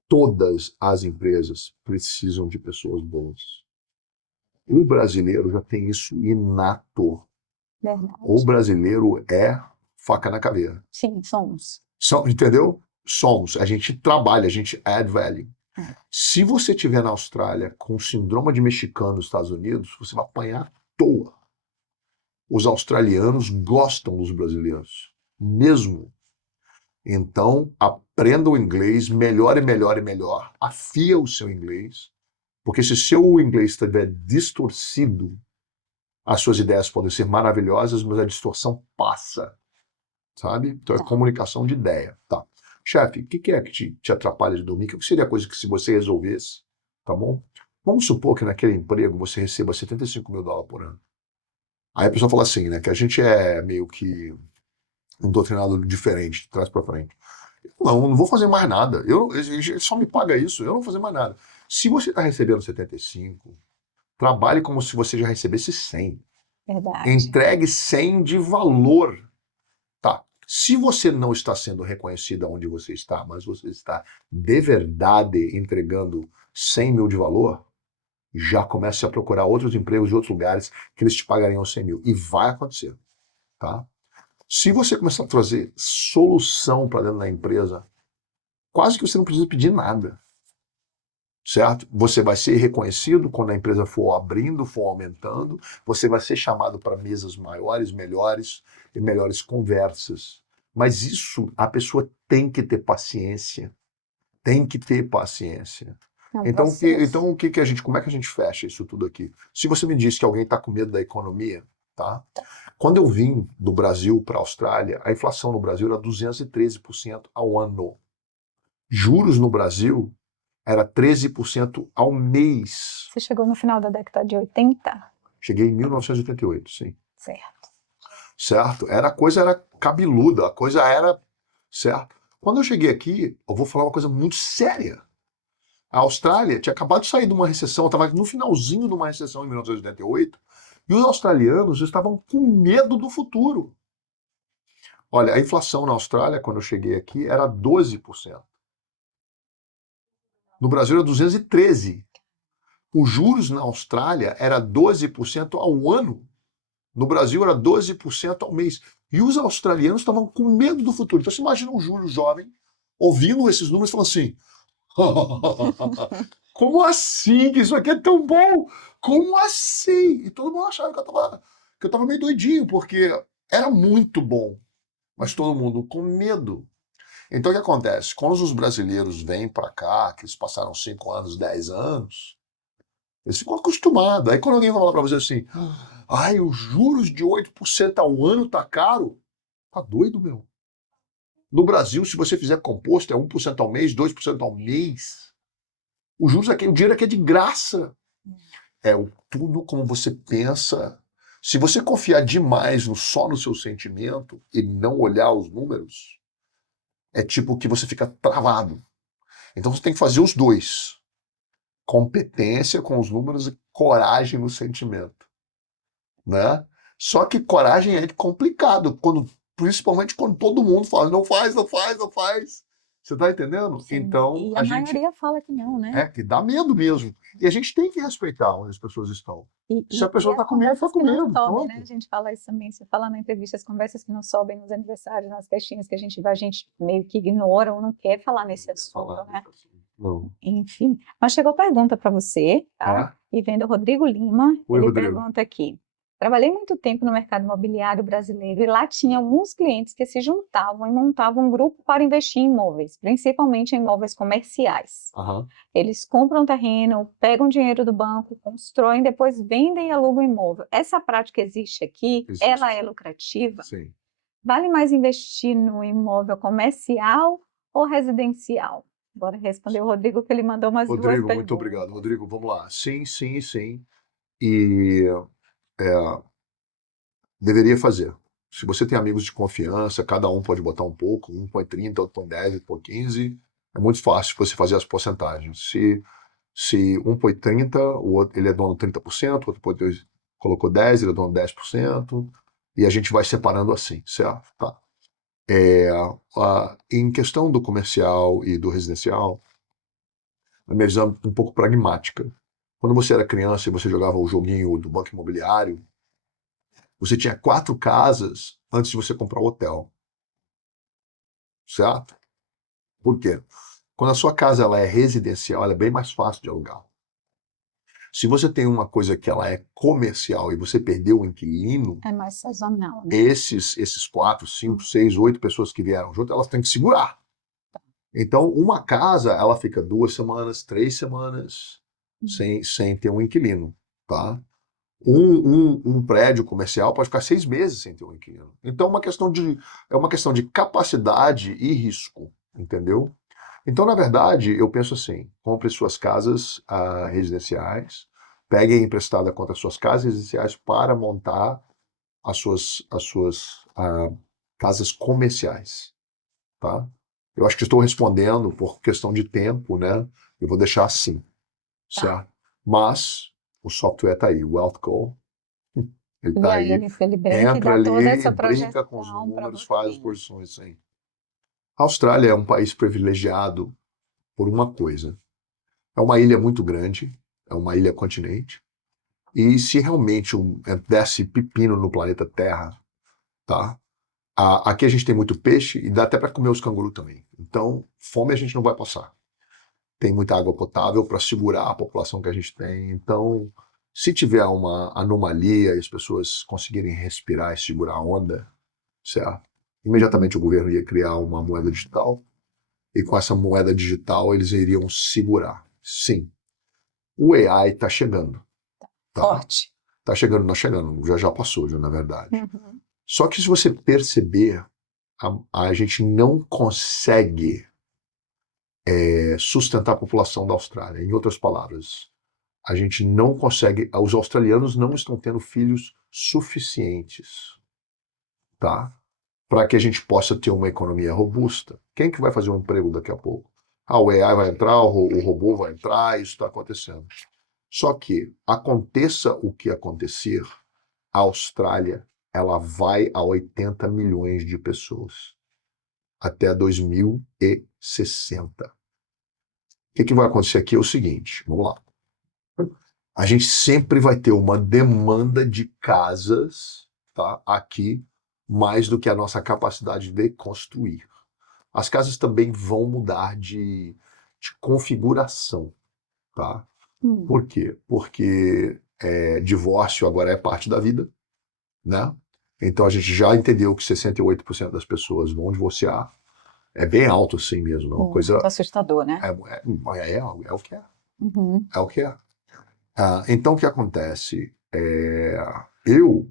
todas as empresas precisam de pessoas boas. O brasileiro já tem isso inato. O Verdade. brasileiro é faca na caveira. Sim, somos. Entendeu? Somos. A gente trabalha, a gente add value. É. Se você estiver na Austrália com síndrome de mexicano nos Estados Unidos, você vai apanhar à toa. Os australianos gostam dos brasileiros, mesmo. Então, aprenda o inglês, melhor e melhor e melhor. Afia o seu inglês, porque se seu inglês estiver distorcido, as suas ideias podem ser maravilhosas, mas a distorção passa, sabe? Então é Tá. comunicação de ideia, tá? Chefe, o que é que te atrapalha de dormir? O que seria a coisa que se você resolvesse, tá bom? Vamos supor que naquele emprego você receba 75 mil dólares por ano. Aí a pessoa fala assim, né? Que a gente é meio que um doutrinado diferente, de trás para frente. Não vou fazer mais nada. Ele só me paga isso, eu não vou fazer mais nada. Se você está recebendo 75, trabalhe como se você já recebesse 100. Verdade. Entregue 100 de valor. Tá. Se você não está sendo reconhecido onde você está, mas você está de verdade entregando 100 mil de valor, já comece a procurar outros empregos em outros lugares que eles te pagariam 100 mil. E vai acontecer. Tá? Se você começar a trazer solução para dentro da empresa, quase que você não precisa pedir nada. Certo? Você vai ser reconhecido quando a empresa for abrindo, for aumentando, você vai ser chamado para mesas maiores, melhores e melhores conversas. Mas isso, a pessoa tem que ter paciência. Tem que ter paciência. É um Então, processo. como é que a gente fecha isso tudo aqui? Se você me diz que alguém está com medo da economia, tá? Quando eu vim do Brasil para a Austrália, a inflação no Brasil era 213% ao ano. Juros no Brasil era 13% ao mês. Você chegou no final da década de 80? Cheguei em 1988, sim. Certo. Certo? A coisa era cabeluda, a coisa era, certo? Quando eu cheguei aqui, eu vou falar uma coisa muito séria. A Austrália tinha acabado de sair de uma recessão, estava no finalzinho de uma recessão em 1988, e os australianos estavam com medo do futuro. Olha, a inflação na Austrália, quando eu cheguei aqui, era 12%. No Brasil era 213%. Os juros na Austrália era 12% ao ano. No Brasil era 12% ao mês. E os australianos estavam com medo do futuro. Então você imagina um Júlio jovem ouvindo esses números e falando assim: como assim que isso aqui é tão bom? Como assim? E todo mundo achava que eu tava meio doidinho, porque era muito bom, mas todo mundo com medo. Então o que acontece? Quando os brasileiros vêm para cá, que eles passaram 5 anos, 10 anos, eles ficam acostumados. Aí quando alguém fala para você assim, ai, os juros de 8% ao ano tá caro, tá doido, meu? No Brasil, se você fizer composto, é 1% ao mês, 2% ao mês. Os juros aqui, o dinheiro aqui é de graça. É tudo como você pensa. Se você confiar demais só no seu sentimento e não olhar os números, é tipo que você fica travado. Então você tem que fazer os dois. Competência com os números e coragem no sentimento, né? Só que coragem é complicado, principalmente quando todo mundo fala, não faz, não faz, não faz. Você tá entendendo? Sim. Então, E a maioria fala que não, né? que dá medo mesmo. E a gente tem que respeitar onde as pessoas estão. Se a pessoa as está com medo, está conversas com que não medo. sobem, Pronto. né? A gente fala isso também, você fala na entrevista, as conversas que não sobem nos aniversários, nas festinhas que a gente vai, a gente meio que ignora ou não quer falar nesse assunto, né? Não. Enfim, mas chegou pergunta para você, tá? E vem do Rodrigo Lima, Oi, ele Rodrigo. pergunta aqui: trabalhei muito tempo no mercado imobiliário brasileiro e lá tinha alguns clientes que se juntavam e montavam um grupo para investir em imóveis, principalmente em imóveis comerciais. Aham. Eles compram terreno, pegam dinheiro do banco, constroem, depois vendem e alugam o imóvel. Essa prática existe aqui? Existe. Ela é lucrativa? Sim. Vale mais investir no imóvel comercial ou residencial? Bora responder o Rodrigo, que ele mandou umas duas Rodrigo, perguntas. muito obrigado. Rodrigo, vamos lá. Sim, sim, sim. E deveria fazer. Se você tem amigos de confiança, cada um pode botar um pouco, um põe 30, outro põe 10, outro põe 15. É muito fácil você fazer as porcentagens. Se um põe 30, o outro, ele é dono de 30%, o outro colocou 10, ele é dono de 10%, e a gente vai separando assim, certo? Tá. Em questão do comercial e do residencial, a minha visão é um pouco pragmática. Quando você era criança e você jogava o joguinho do Banco Imobiliário, você tinha 4 casas antes de você comprar o hotel. Certo? Por quê? Quando a sua casa ela é residencial, ela é bem mais fácil de alugar. Se você tem uma coisa que ela é comercial e você perdeu o inquilino, é mais sazonal, né? esses 4, 5, 6, 8 pessoas que vieram junto, elas têm que segurar. Então, uma casa, ela fica 2 semanas, 3 semanas sem ter um inquilino, tá? Um prédio comercial pode ficar 6 meses sem ter um inquilino. Então, é uma questão de capacidade e risco, entendeu? Então, na verdade, eu penso assim: compre suas casas residenciais, peguem emprestada contra suas casas residenciais para montar as suas casas comerciais, tá? Eu acho que estou respondendo por questão de tempo, né? Eu vou deixar assim, certo? Mas o software está aí, o WealthGo, ele E está aí aí. ele brinca e Entra dá toda ali e essa brinca com os projeção para números, você. faz as posições, sim. A Austrália é um país privilegiado por uma coisa. É uma ilha muito grande, é uma ilha continente. E se realmente desse pepino no planeta Terra, tá? Aqui a gente tem muito peixe e dá até para comer os cangurus também. Então, fome a gente não vai passar. Tem muita água potável para segurar a população que a gente tem. Então, se tiver uma anomalia e as pessoas conseguirem respirar e segurar a onda, certo? Imediatamente o governo ia criar uma moeda digital e com essa moeda digital eles iriam segurar. Sim, o AI está chegando. Tá? Forte. Está chegando, não chegando, já passou, já na verdade. Uhum. Só que se você perceber, a gente não consegue sustentar a população da Austrália. Em outras palavras, a gente não consegue, os australianos não estão tendo filhos suficientes, tá? Para que a gente possa ter uma economia robusta. Quem que vai fazer um emprego daqui a pouco? O AI vai entrar, o robô vai entrar, isso está acontecendo. Só que, aconteça o que acontecer, a Austrália ela vai a 80 milhões de pessoas até 2060. O que vai acontecer aqui é o seguinte, vamos lá. A gente sempre vai ter uma demanda de casas, tá, aqui, mais do que a nossa capacidade de construir. As casas também vão mudar de configuração, tá? Por quê? Porque divórcio agora é parte da vida, né? Então a gente já entendeu que 68% das pessoas vão divorciar. É bem alto assim mesmo, é uma coisa. Muito assustador, né? É o que é. Uhum. É o que é. Então o que acontece? Eu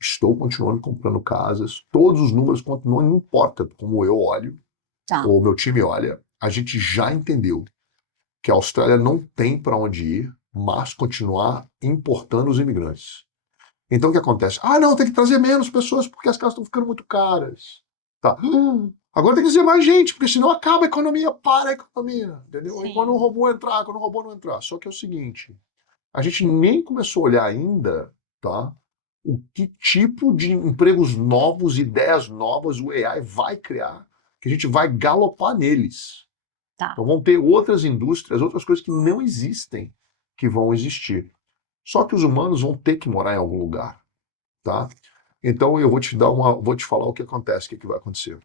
estou continuando comprando casas, todos os números continuam, não importa como eu olho, Tá. ou o meu time olha, a gente já entendeu que a Austrália não tem para onde ir, mas continuar importando os imigrantes. Então o que acontece? Não, tem que trazer menos pessoas porque as casas estão ficando muito caras. Tá. Agora tem que trazer mais gente, porque senão acaba a economia, para a economia. Entendeu? Sim. Quando o robô entrar, quando o robô não entrar. Só que é o seguinte, a gente nem começou a olhar ainda, tá? O que tipo de empregos novos, ideias novas o AI vai criar, que a gente vai galopar neles. Tá. Então vão ter outras indústrias, outras coisas que não existem, que vão existir. Só que os humanos vão ter que morar em algum lugar, tá? Então eu vou te falar o que acontece, o que vai acontecer.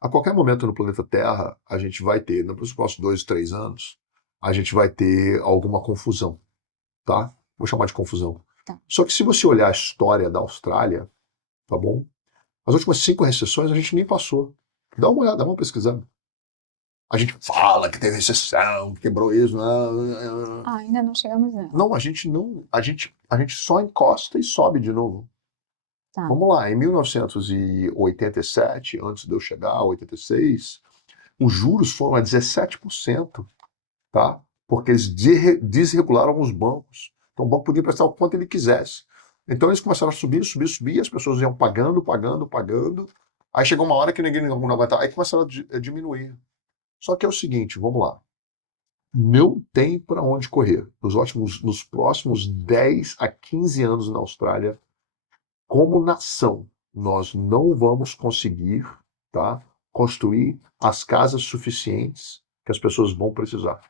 A qualquer momento no planeta Terra, a gente vai ter, nos próximos 2, 3 anos, a gente vai ter alguma confusão, tá? Vou chamar de confusão. Tá. Só que se você olhar a história da Austrália, tá bom? As últimas 5 recessões a gente nem passou. Dá uma olhada, vamos pesquisando. A gente fala que teve recessão, que quebrou isso. Ainda não chegamos nela. Não, a gente não. A gente só encosta e sobe de novo. Tá. Vamos lá, em 1987, antes de eu chegar, 86, os juros foram a 17%, tá? Porque eles desregularam os bancos. Então o banco podia prestar o quanto ele quisesse. Então eles começaram a subir, subir, subir, as pessoas iam pagando, pagando, pagando. Aí chegou uma hora que ninguém não aguentava, aí começaram a diminuir. Só que é o seguinte, vamos lá. Não tem para onde correr. Nos próximos 10 a 15 anos na Austrália, como nação, nós não vamos conseguir, tá, construir as casas suficientes que as pessoas vão precisar.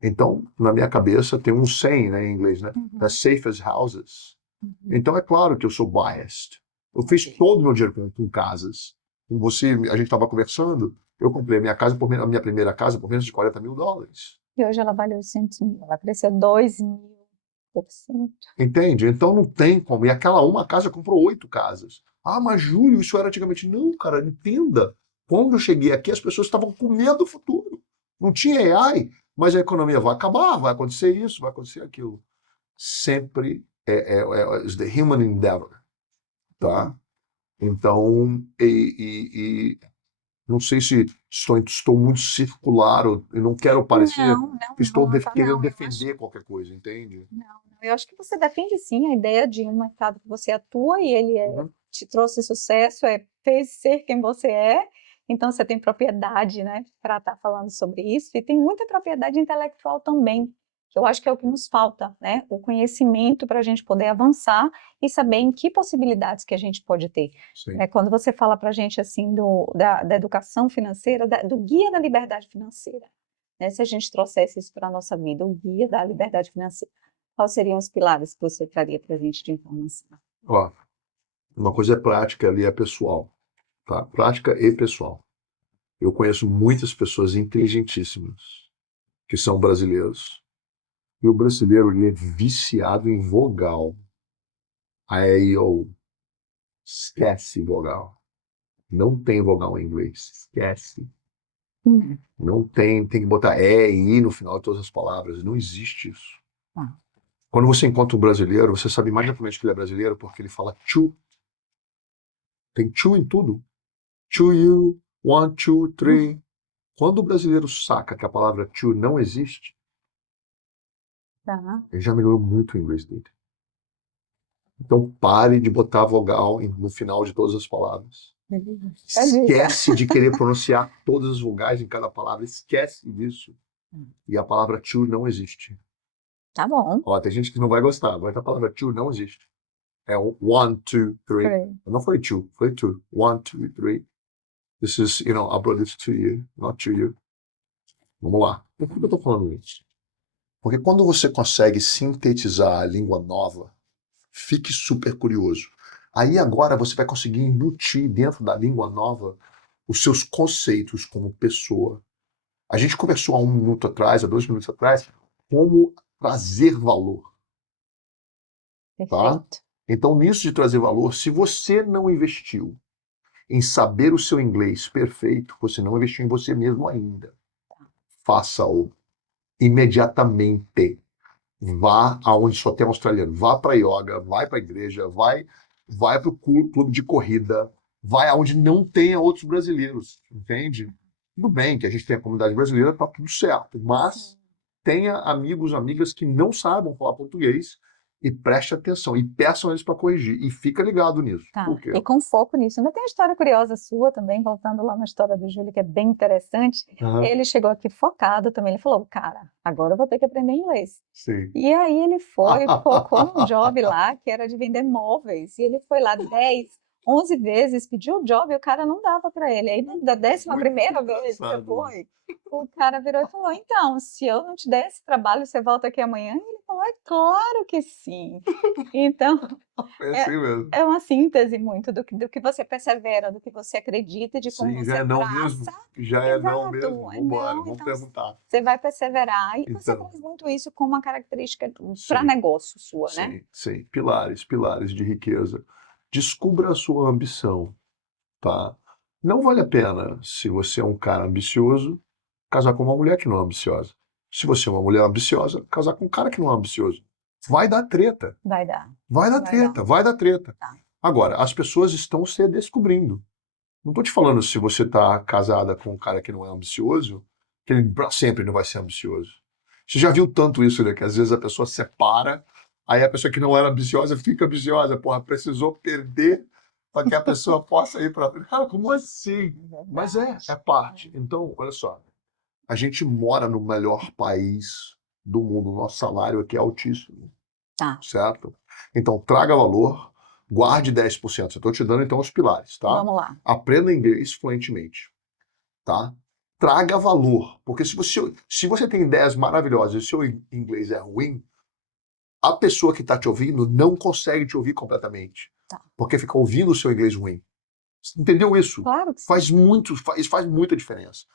Então, na minha cabeça, tem um saying, né, em inglês, né? The safest houses. Então, é claro que eu sou biased. Eu fiz todo o meu dinheiro com casas. Com você, a gente estava conversando, eu comprei a minha primeira casa por menos de $40 mil. E hoje ela vale 800 mil, vai crescer 2.000%. Entende? Então não tem como. E aquela uma casa comprou 8 casas. Mas Júlio, isso era antigamente. Não, cara, entenda. Quando eu cheguei aqui, as pessoas estavam com medo do futuro. Não tinha AI, mas a economia vai acabar, vai acontecer isso, vai acontecer aquilo. Sempre is the human endeavor, tá? Então, não sei se estou muito circular, eu não quero parecer que estou querendo defender qualquer coisa, entende? Não, eu acho que você defende sim a ideia de um mercado que você atua e ele te trouxe sucesso, fez ser quem você é, então você tem propriedade, né, para estar falando sobre isso, e tem muita propriedade intelectual também, que eu acho que é o que nos falta, né, o conhecimento para a gente poder avançar e saber em que possibilidades que a gente pode ter. Quando você fala para a gente assim da educação financeira, do guia da liberdade financeira, né, se a gente trouxesse isso para a nossa vida, o guia da liberdade financeira, quais seriam os pilares que você traria para a gente de informação? Ó, uma coisa é prática, ali é pessoal, tá? Prática e pessoal. Eu conheço muitas pessoas inteligentíssimas que são brasileiros. E o brasileiro ele é viciado em vogal. A, E, I, O. Esquece vogal. Não tem vogal em inglês. Esquece. Não tem que botar E e I no final de todas as palavras. Não existe isso. Ah. Quando você encontra um brasileiro, você sabe imediatamente que ele é brasileiro porque ele fala to. Tem to em tudo. To you, one, two, three. Quando o brasileiro saca que a palavra to não existe, Tá. ele já melhorou muito o inglês dele. Então pare de botar vogal no final de todas as palavras. Esquece de querer pronunciar todas as vogais em cada palavra. Esquece disso. E a palavra to não existe. Tá bom. Ó, tem gente que não vai gostar, mas a palavra to não existe. É o one, two, three. Não foi two, foi two. One, two, three. This is, I brought this to you, not to you. Vamos lá. Por que eu tô falando isso? Porque quando você consegue sintetizar a língua nova, fique super curioso. Aí agora você vai conseguir embutir dentro da língua nova os seus conceitos como pessoa. A gente conversou há 1 minuto atrás, há 2 minutos atrás, como trazer valor. Tá? Perfeito. Então, nisso de trazer valor, se você não investiu em saber o seu inglês perfeito, você não investiu em você mesmo ainda. Faça-o imediatamente. Vá aonde só tem australiano. Vá para yoga, vai para a igreja, vai para o clube de corrida, vai aonde não tenha outros brasileiros, entende? Tudo bem que a gente tem a comunidade brasileira, tá tudo certo, mas tenha amigos, amigas que não saibam falar português e preste atenção e peçam eles para corrigir e fica ligado nisso. Tá. Por quê? E com foco nisso. Ainda tem uma história curiosa sua também, voltando lá na história do Júlio, que é bem interessante. Ele chegou aqui focado também, ele falou, cara, agora eu vou ter que aprender inglês. Sim. E aí ele foi, focou num job lá, que era de vender móveis, e ele foi lá 10, 11 vezes, pediu o job e o cara não dava para ele. Aí da 11ª vez que foi, o cara virou e falou, então, se eu não te der esse trabalho, você volta aqui amanhã? E ele falou, é claro que sim. Então, É assim mesmo. é uma síntese muito do que você persevera, do que você acredita, de como Sim, você já é não abraça. mesmo. Já é não Exato, mesmo. é Vambora, não, vamos então perguntar. você vai perseverar e você Então. traz muito isso como uma característica para Sim. negócio sua, né? Sim. Pilares de riqueza. Descubra a sua ambição, tá? Não vale a pena, se você é um cara ambicioso, casar com uma mulher que não é ambiciosa. Se você é uma mulher ambiciosa, casar com um cara que não é ambicioso. Vai dar treta. Vai dar. Vai dar treta. Tá. Agora, as pessoas estão se descobrindo. Não tô te falando se você tá casada com um cara que não é ambicioso, que ele pra sempre não vai ser ambicioso. Você já viu tanto isso, né? Que às vezes a pessoa separa, aí a pessoa que não era ambiciosa fica ambiciosa. Porra, precisou perder para que a pessoa possa ir para frente. Cara, como assim? Mas é parte. Então, olha só. A gente mora no melhor país do mundo. O nosso salário aqui é altíssimo. Tá. Certo? Então, traga valor, guarde 10%. Eu estou te dando, então, os pilares, tá? Vamos lá. Aprenda inglês fluentemente, tá? Traga valor, porque se você tem ideias maravilhosas e o seu inglês é ruim, a pessoa que está te ouvindo não consegue te ouvir completamente, Tá. porque fica ouvindo o seu inglês ruim. Você entendeu isso? Claro que sim. Faz muita diferença.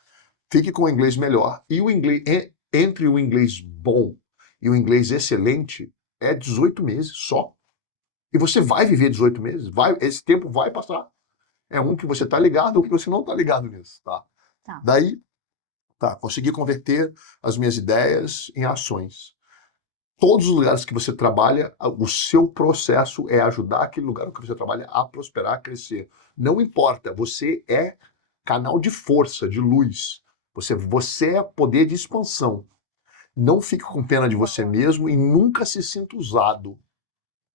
Fique com o inglês melhor. E o inglês, entre o inglês bom e o inglês excelente, é 18 meses só. E você vai viver 18 meses, esse tempo vai passar. É um que você está ligado ou que você não está ligado nisso, tá? Daí, consegui converter as minhas ideias em ações. Todos os lugares que você trabalha, o seu processo é ajudar aquele lugar que você trabalha a prosperar, a crescer. Não importa, você é canal de força, de luz. Você é poder de expansão. Não fique com pena de você mesmo e nunca se sinta usado.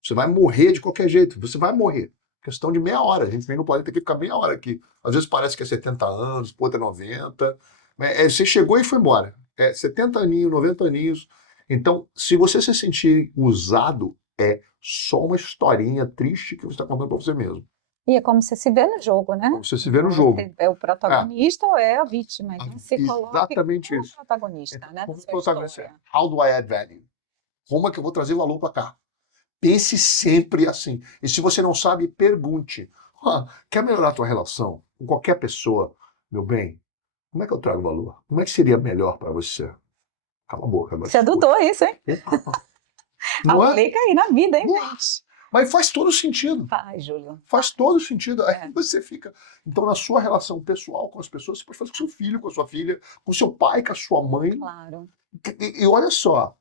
Você vai morrer de qualquer jeito. Você vai morrer. Questão de meia hora. A gente vem no planeta aqui ficar meia hora aqui. Às vezes parece que é 70 anos, pô, é 90. Mas você chegou e foi embora. É 70 aninhos, 90 aninhos. Então, se você se sentir usado, é só uma historinha triste que você está contando para você mesmo. E é como você se vê no jogo, né? Como você se vê no jogo. Você é o protagonista ou é a vítima? Então, se coloca exatamente como isso. protagonista, né? Como protagonista. How do I add value? Como é que eu vou trazer valor para cá? Pense sempre assim. E se você não sabe, pergunte. Quer melhorar a tua relação com qualquer pessoa, meu bem? Como é que eu trago valor? Como é que seria melhor para você? Cala a boca. Você adotou isso, hein? Não Aplica aí na vida, hein, gente? Mas faz todo sentido. Faz, Júlio. Faz todo sentido. Aí É. você fica. Então, na sua relação pessoal com as pessoas, você pode fazer com seu filho, com a sua filha, com seu pai, com a sua mãe. Claro. E olha só,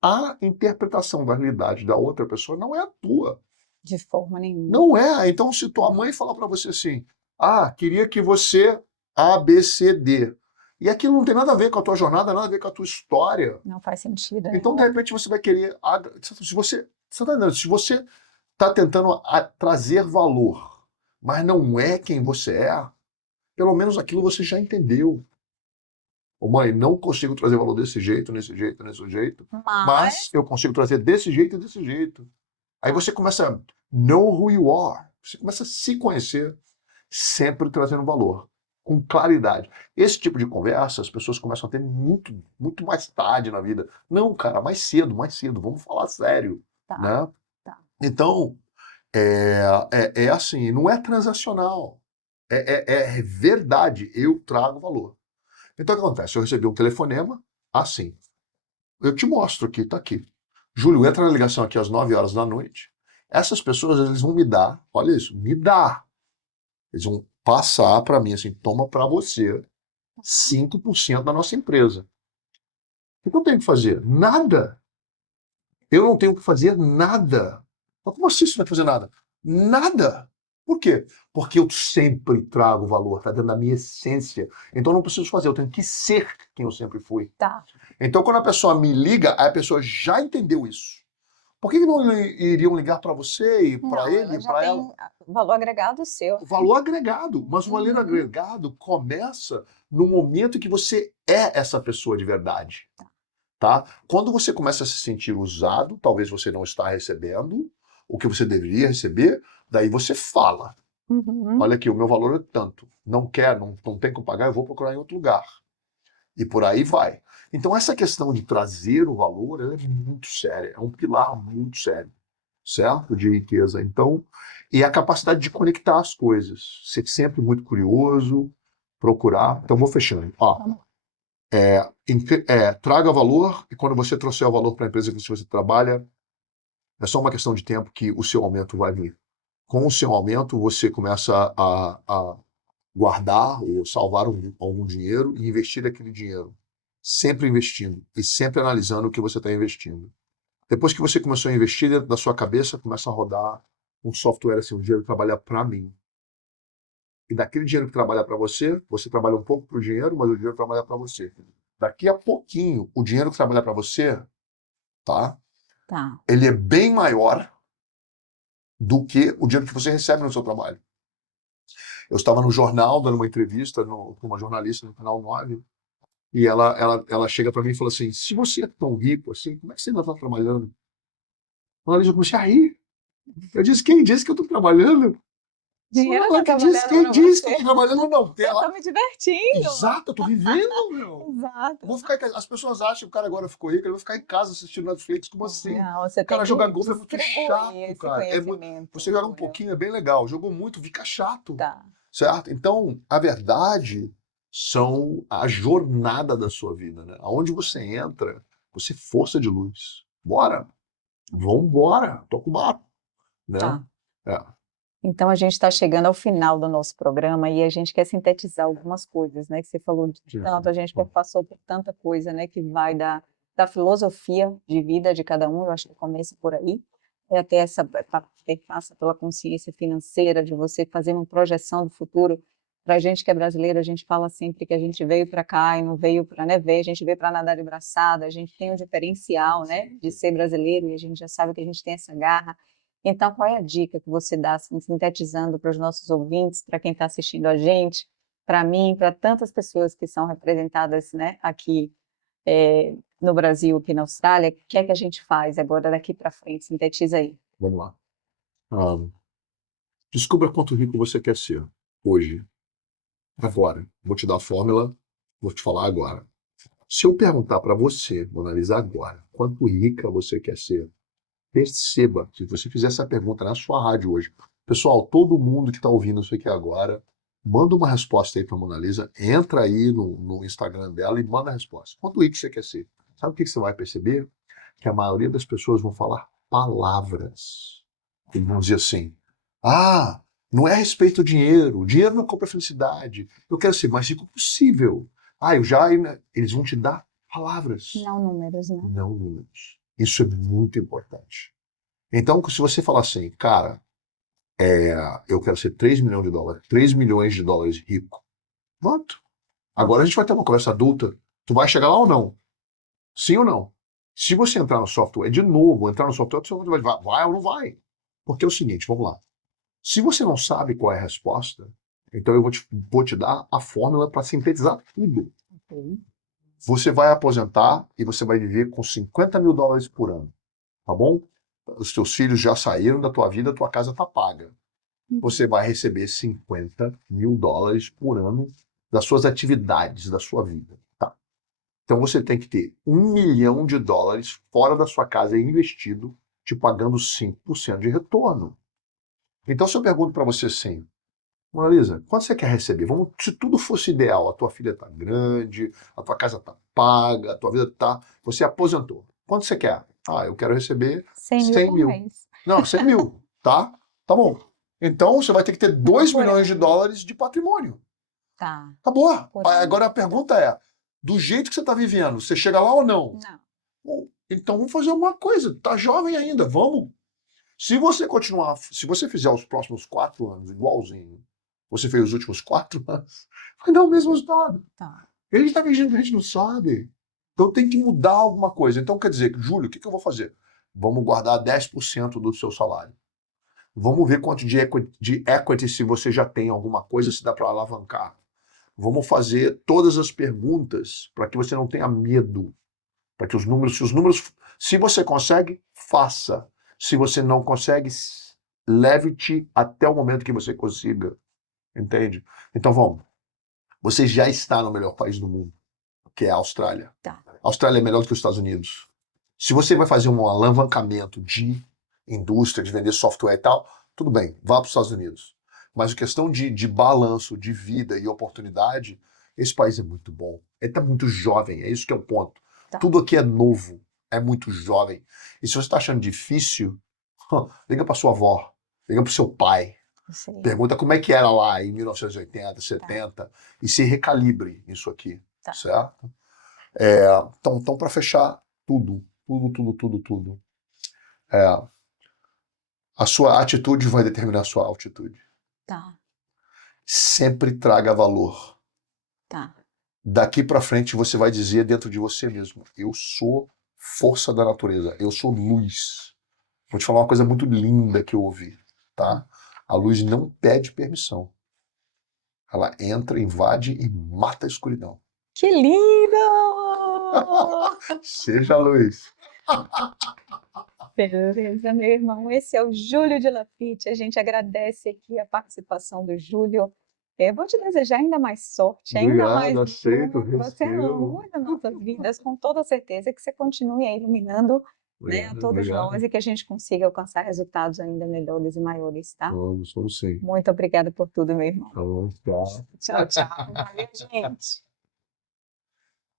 a interpretação da realidade da outra pessoa não é a tua. De forma nenhuma. Não é. Então, se tua mãe falar para você assim, queria que você A, B, C, D. E aquilo não tem nada a ver com a tua jornada, nada a ver com a tua história. Não faz sentido. né? Então, de repente, você vai querer. Se você está tentando trazer valor, mas não é quem você é, pelo menos aquilo você já entendeu. Ô mãe, não consigo trazer valor desse jeito, nesse jeito, nesse jeito, mas eu consigo trazer desse jeito e desse jeito. Aí você começa a know who you are. Você começa a se conhecer, sempre trazendo valor, com claridade. Esse tipo de conversa as pessoas começam a ter muito, muito mais tarde na vida. Não, cara, mais cedo, vamos falar sério. Tá, Né? tá. Então, é assim, não é transacional. É verdade, eu trago valor. Então o que acontece? Eu recebi um telefonema, assim. Eu te mostro aqui, tá aqui. Júlio, entra na ligação aqui às 9 horas da noite. Essas pessoas, eles vão me dar, olha isso, me dar. Eles vão passar para mim, assim, toma para você 5% da nossa empresa. O que eu tenho que fazer? Nada. Eu não tenho que fazer nada. Mas como assim você não vai fazer nada? Nada. Por quê? Porque eu sempre trago valor, está dentro da minha essência. Então eu não preciso fazer, eu tenho que ser quem eu sempre fui. Tá. Então quando a pessoa me liga, a pessoa já entendeu isso. Por que não iriam ligar para você e para ele e para ela? Valor agregado seu. Valor agregado. Mas o valor agregado começa no momento em que você é essa pessoa de verdade. Tá? Quando você começa a se sentir usado, talvez você não está recebendo o que você deveria receber, daí você fala. Olha aqui, o meu valor é tanto. Não quer, não tem como pagar, eu vou procurar em outro lugar. E por aí vai. Então essa questão de trazer o valor, ela é muito séria. É um pilar muito sério. Certo? De riqueza. Então, e a capacidade de conectar as coisas. Ser sempre muito curioso, procurar. Então vou fechando. Traga valor, e quando você trouxer o valor para a empresa que você trabalha, é só uma questão de tempo que o seu aumento vai vir. Com o seu aumento, você começa a guardar ou salvar algum dinheiro e investir aquele dinheiro. Sempre investindo e sempre analisando o que você está investindo. Depois que você começou a investir dentro da sua cabeça, começa a rodar um software assim, um dinheiro que trabalha para mim. E daquele dinheiro que trabalha para você trabalha um pouco para o dinheiro, mas o dinheiro trabalha para você. Daqui a pouquinho, o dinheiro que trabalha para você, tá? Ele é bem maior do que o dinheiro que você recebe no seu trabalho. Eu estava no jornal, dando uma entrevista com uma jornalista no Canal 9, e ela chega para mim e fala assim, se você é tão rico assim, como é que você ainda está trabalhando? Eu comecei a rir. Eu disse, quem disse que eu estou trabalhando? Dinheiro Quem disse que eu estou trabalhando não? Eu estou me divertindo. Exato, eu estou vivendo, meu. Exato. Vou ficar, as pessoas acham que o cara agora ficou rico, ele vai ficar em casa assistindo Netflix, como assim? Não, você O cara tem jogar que golfe é muito chato, cara. Você joga um pouquinho, é bem legal. Jogou muito, fica chato. Tá. Certo? Então, a verdade são a jornada da sua vida, né? Aonde você entra, você é força de luz. Bora! Vambora! Toca o barco. Né? Tá. Então a gente está chegando ao final do nosso programa e a gente quer sintetizar algumas coisas, né? Que você falou de tanto, a gente passou por tanta coisa, né? Que vai da filosofia de vida de cada um, eu acho que começa por aí, até essa passa pela consciência financeira, de você fazer uma projeção do futuro. Para a gente que é brasileiro, a gente fala sempre que a gente veio para cá e não veio para ver, a gente veio para nadar de braçada, a gente tem um diferencial, né? De ser brasileiro e a gente já sabe que a gente tem essa garra. Então, qual é a dica que você dá, assim, sintetizando para os nossos ouvintes, para quem está assistindo a gente, para mim, para tantas pessoas que são representadas, né, aqui no Brasil, aqui na Austrália, o que é que a gente faz agora daqui para frente? Sintetiza aí. Vamos lá. Descubra quanto rico você quer ser hoje. Agora. Vou te dar a fórmula, vou te falar agora. Se eu perguntar para você, vou analisar agora, quanto rica você quer ser, perceba, se você fizer essa pergunta na sua rádio hoje, pessoal, todo mundo que está ouvindo isso aqui agora, manda uma resposta aí para a Mona Lisa, entra aí no Instagram dela e manda a resposta. Quanto rico você quer ser? Sabe o que você vai perceber? Que a maioria das pessoas vão falar palavras. Eles vão dizer assim, ah, não é a respeito do dinheiro, o dinheiro não compra felicidade, eu quero ser mais rico possível. Ah, eles vão te dar palavras, Não números, né? não números. Isso é muito importante. Então, se você falar assim, cara, eu quero ser 3 milhões de dólares, 3 milhões de dólares rico, pronto. Agora a gente vai ter uma conversa adulta. Tu vai chegar lá ou não? Sim ou não? Se você entrar no software, de novo, entrar no software, você vai ou não vai? Porque é o seguinte, vamos lá. Se você não sabe qual é a resposta, então eu vou te dar a fórmula para sintetizar tudo. Ok. Você vai aposentar e você vai viver com 50 mil dólares por ano, tá bom? Os teus filhos já saíram da tua vida, a tua casa está paga. Você vai receber 50 mil dólares por ano das suas atividades, da sua vida. Tá? Então você tem que ter 1 milhão de dólares fora da sua casa investido, te pagando 5% de retorno. Então se eu pergunto para você assim, Mona Lisa, quanto você quer receber? Se tudo fosse ideal, a tua filha está grande, a tua casa está paga, a tua vida está... Você aposentou. Quanto você quer? Ah, eu quero receber 100 mil 100 por mil. mês. Não, 100 mil, tá? Tá bom. Então você vai ter que ter 2 Por milhões de ano. dólares de patrimônio. Tá. Acabou. Por ano. Agora a pergunta é, do jeito que você está vivendo, você chega lá ou não? Não. Bom, então vamos fazer alguma coisa. Tá jovem ainda, vamos. Se você continuar, se você fizer os próximos 4 anos igualzinho, você fez os últimos 4 anos, vai dar o mesmo resultado. Tá. Ele está fingindo que a gente não sabe. Então tem que mudar alguma coisa. Então quer dizer, Júlio, o que eu vou fazer? Vamos guardar 10% do seu salário. Vamos ver quanto de equity se você já tem alguma coisa, se dá para alavancar. Vamos fazer todas as perguntas para que você não tenha medo. Para que se você consegue, faça. Se você não consegue, leve-te até o momento que você consiga. Entende? Então vamos. Você já está no melhor país do mundo, que é a Austrália. Tá. A Austrália é melhor do que os Estados Unidos. Se você vai fazer um alavancamento de indústria, de vender software e tal, tudo bem, vá para os Estados Unidos. Mas a questão de balanço, de vida e oportunidade, esse país é muito bom. Ele está muito jovem, é isso que é o ponto. Tá. Tudo aqui é novo, é muito jovem. E se você está achando difícil, liga para sua avó, liga para o seu pai, Sei. pergunta como é que era lá em 1980, 70, e se recalibre isso aqui, Tá. certo? Então para fechar, tudo. A sua atitude vai determinar a sua altitude. Tá. Sempre traga valor. Tá. Daqui para frente você vai dizer dentro de você mesmo, eu sou força da natureza, eu sou luz. Vou te falar uma coisa muito linda que eu ouvi, tá? A luz não pede permissão. Ela entra, invade e mata a escuridão. Que lindo! Seja a luz. Beleza, meu irmão. Esse é o Júlio de Lafite. A gente agradece aqui a participação do Júlio. Eu vou te desejar ainda mais sorte, ainda mais Obrigado, aceito, luz. Você ama recebo. muito as nossas vidas, com toda certeza que você continue aí iluminando, né, a todos Obrigado. nós e que a gente consiga alcançar resultados ainda melhores e maiores, tá? Vamos sim. Muito obrigada por tudo, meu irmão. Tá bom, tchau. Tchau, tchau. Valeu, gente.